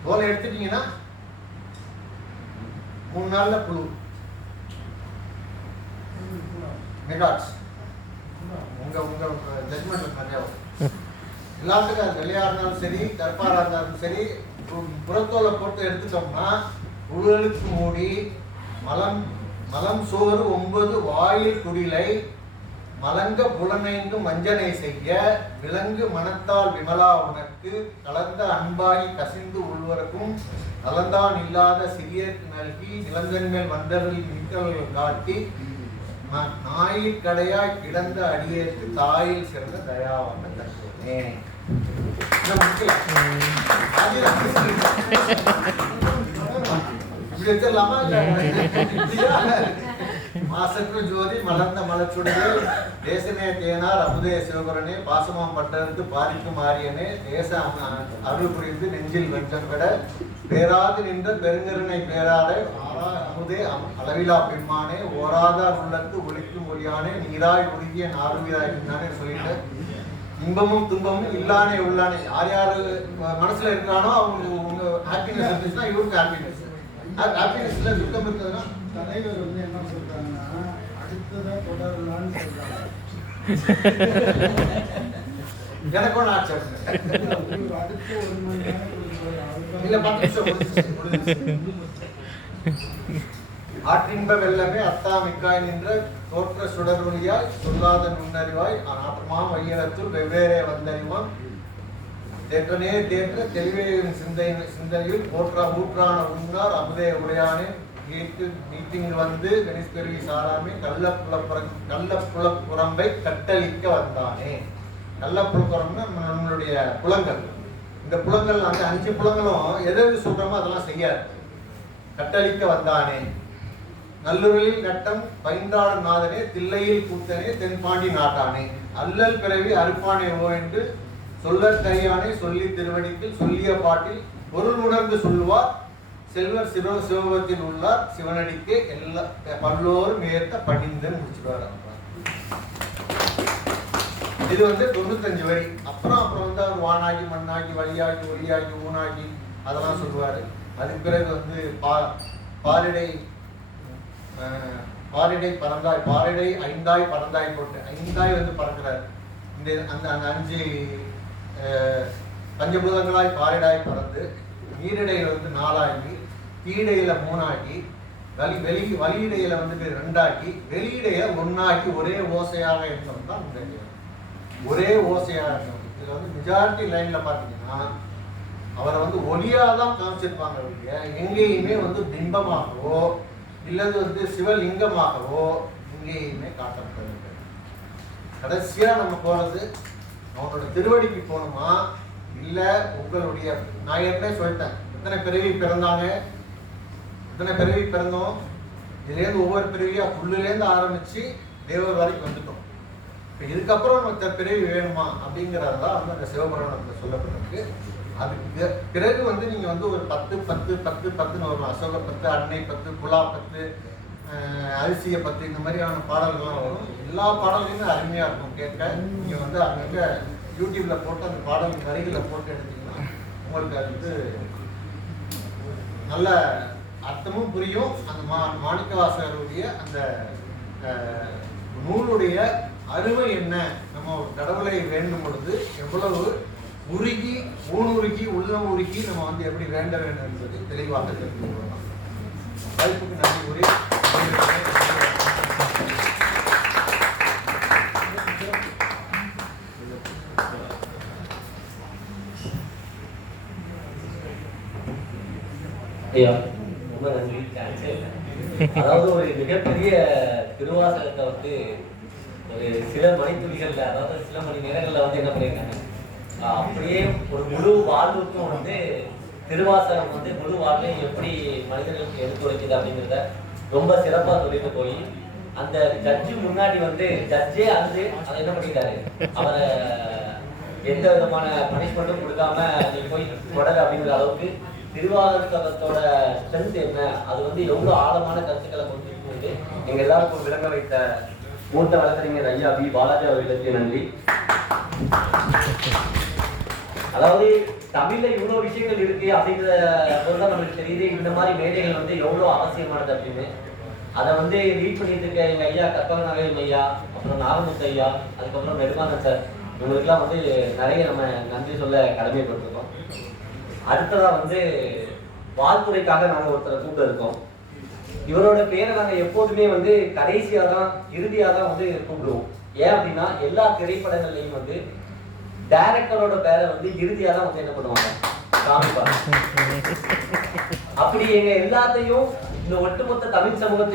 தோலை எடுத்துட்டீங்கன்னா 3 நாள்ல புழு. மெடாட்ஸ் உங்க ஜட்மெண்ட் நிறைய வரும். எல்லாத்துக்கும் அது வெள்ளையா இருந்தாலும் சரி கற்பாரா இருந்தாலும் சரி புறத்தோலை போட்டு எடுத்துட்டோம்னா புழுகளுக்கு மூடி மலம் சோறு 9 வாயில் குடிலை மலங்க புலனைந்து மஞ்சனை செய்ய விலங்கு மனத்தால் விமலா உனக்கு கலந்த அன்பாகி கசிந்து உள்வரக்கும் கலந்தான் இல்லாத சிறியருக்கு நல்கி நிலங்கன் மேல் வந்தவர்கள் மிக்கவர்கள் காட்டி நாயிற்கடையாய் கிடந்த அடியேற்கு தாயில் சிறந்த தயாவான தருவனே. மாசற்று ஜோதி மலர்ந்த மலச்சுடனே தேசமே தேனார் அமுதே சிவபுரனே பாசமாம் பட்டருக்கு பாரிக்கும் ஆரியனே தேச அருள் புரிந்து நெஞ்சில் வெஞ்சம் பெற பேராது நின்ற பெருங்கருணை பேராட அமுதே அளவிலா பெண்மானே ஓராத உள்ளத்து ஒளிக்கும் ஒளியானே நீராய் ஒழுகிய நாருவியாய் நானே சொல்லிட்டு இன்பமும் துன்பமும் இல்லானே உள்ளானே. யார் யாரு மனசுல இருக்கிறானோ அவங்க உங்க ஹாப்பினஸ் இருந்துச்சுன்னா இவருக்கு ஹாப்பினஸ். ஹாப்பினஸ்ல துக்கம் இருக்கிறதுனா தலைவர் வந்து என்ன சொல்றாங்கன்னா அடுத்ததான் தொடரலான்னு சொல்றாங்க. எனக்கு ஒன்று ஆச்சு அடுத்த 1 மணி நேரம் இல்ல 10 நிமிஷம் ஆற்றின்ப வெள்ளமே அத்தா மிக்காய் நின்ற தோற்ற சுடரொலியாய் சொல்லாத நுண்ணறிவாய் நாற்றமாம் வையகத்துள் வெவ்வேறே வந்தறிவான் தேற்றனே தேற்ற தெளிவேயின் சிந்தையில் ஊற்றான உண்ணார் அமுதே உடையானே மீட்டிங் வந்து கணிஸ்பெருவி சாராமே கள்ளப்புலப்புறம்பை கட்டளிக்க வந்தானே. கள்ளப்புலப்புறம்னா நம்மளுடைய புலங்கள். இந்த புலங்கள் அந்த 5 புலங்களும் எது சொல்றோமோ அதெல்லாம் செய்யாது. கட்டளிக்க வந்தானே. நல்லுறையில் நட்டம் பைந்தாளன் நாதனே தில்லையில் கூத்தனே தென்பாண்டி நாட்டானே அல்லல் பிறவி அறுப்பானே ஓ என்று சொல்லற் கையானே சொல்லி திருவடித்தில் சொல்லிய பாட்டில் பொருள் உணர்ந்து சொல்லுவார் செல்வர் சிவபத்தில் உள்ளார் சிவனடிக்கே எல்லா பல்லோரும் ஏற்ற பணிந்தன் முடிச்சுடுவார். இது வந்து 95 வரி. அப்புறம் வந்து அவர் வானாகி மண்ணாகி வழியாகி ஒளியாகி ஊனாகி அதெல்லாம் சொல்லுவாரு. அதுக்கு பிறகு வந்து பாரிடை பறந்தாய் பாரிடை 5ஆய் பறந்தாய் போட்டு 5ஆய் வந்து பறக்கிறார். இந்த அந்த 5 பஞ்சபூதங்களாய் பாரிடாய் பறந்து நீரிடையில் வந்து 4 ஆகி கீழையில 3 ஆகி வழியிடையில வந்துட்டு ரெண்டாக்கி வெளியிடைய ஒன்னாக்கி ஒரே ஓசையாக இருந்தவன் தான் இந்த ஒரே ஓசையாக இருந்தவன். இதுல வந்து மெஜாரிட்டி லைன்ல பாத்தீங்கன்னா அவரை வந்து ஒளியா தான் காமிச்சிருப்பாங்க. எங்கேயுமே வந்து பிம்பமாகவோ இல்லது வந்து சிவலிங்கமாகவோ எங்கேயுமே காட்டப்படவில்லை. கடைசியா நம்ம போறது அவனோட திருவடிக்கு போகணுமா இல்ல உங்களுடைய, நான் ஏற்கனவே சொல்லிட்டேன் எத்தனை பிறவி பிறந்தாங்க, எத்தனை பிறவி பிறந்தோம், இதுலேருந்து ஒவ்வொரு பிறவியா புல்லுலேருந்து ஆரம்பிச்சு தேவர் வரைக்கும் வந்துட்டோம். இப்போ இதுக்கப்புறம் நமக்கு பிறவி வேணுமா அப்படிங்கிறதான் வந்து அந்த சிவபுராணத்தில் சொல்லப்பட்டிருக்கு. அதுக்கு பிறகு வந்து நீங்க வந்து ஒரு 10 10 10 10ன்னு வரும். அசோக 10, அன்னை 10, புலா 10, அரிசிய 10 இந்த மாதிரியான பாடல்கள்லாம் வரும். எல்லா பாடல்களுமே அருமையா இருக்கும் கேட்க. நீங்க வந்து அங்கங்க யூடியூப்ல போட்டு அந்த பாடல் வரிகளை போட்டு எடுத்தீங்கன்னா உங்களுக்கு அது வந்து நல்ல அர்த்தமும் புரியும். அந்த மாணிக்கவாசகருடைய அந்த நூலுடைய அருமை என்ன, நம்ம ஒரு கடவுளை வேண்டும் பொழுது எவ்வளவு உருகி ஊனுருகி உள்ளம் உருகி நம்ம வந்து எப்படி வேண்ட வேண்டும் என்பதை தெளிவாக தெரிந்து கொள்ளலாம். வாய்ப்புக்கு நன்றி கூறி ஐயா ரொம்ப நன்றி. அதாவது ஒரு மிகப்பெரிய திருவாசகத்தை வந்து ஒரு சில மணித்துளிகள்ல, அதாவது சில மணி நேரங்கள்ல வந்து என்ன பண்ணியிருக்காங்க, அப்படியே ஒரு முழு வாழ்வுக்கும் வந்து திருவாசகம் வந்து முழு வாழ்வையும் எப்படி மனிதர்களுக்கு எடுத்துரைக்குது அப்படிங்கிறத ரொம்ப சிறப்பா சொல்லிட்டு போய் அந்த ஜட்ஜு முன்னாடி வந்து ஜட்ஜே வந்து அதை என்ன பண்ணிட்டாரு, அவரை எந்த விதமான பனிஷ்மெண்ட்டும் கொடுக்காம நீ போய் தொடரு அப்படிங்கிற அளவுக்கு திருவாசகத்தோட ஸ்ட்ரென்த் என்ன, அது வந்து எவ்வளவு ஆழமான கருத்துக்களை கொண்டு எங்க எல்லாருக்கும் விளங்க வைத்த மூத்த வழக்கறிஞர் ஐயா பி பாலாஜி அவர்களுக்கு நன்றி. அதாவது தமிழ்ல இவ்வளவு விஷயங்கள் இருக்கு அப்படிங்கிற பொருள் நமக்கு தெரியுது. இந்த மாதிரி மேடைகள் வந்து எவ்வளவு அவசியமானது அப்படின்னு அதை வந்து லீட் பண்ணிட்டு இருக்க எங்க ஐயா கற்பக நாகரிகம் ஐயா, அப்புறம் நாகமுத்து ஐயா, அதுக்கப்புறம் நெடுமாறன் சார், இவங்களுக்குலாம் வந்து நிறைய நம்ம நன்றி சொல்ல கடமைப்பட்டிருக்கோம். அடுத்ததா வந்து வாழ்த்துறைக்காக நாங்க ஒருத்தரை கூப்பிட்டு இருக்கோம். இவரோட பேரை நாங்க எப்போதுமே வந்து கடைசியா தான் இறுதியா தான் வந்து கூப்பிடுவோம். ஏன் அப்படின்னா எல்லா திரைப்படங்கள்லையும் வந்து டைரக்டரோட பேரை வந்து இறுதியா தான் வந்து என்ன பண்ணுவாங்க, காமிப்பாங்க. அப்படி எங்க எல்லாத்தையும் இந்த ஒட்டுமொத்த தமிழ் சமூகத்தை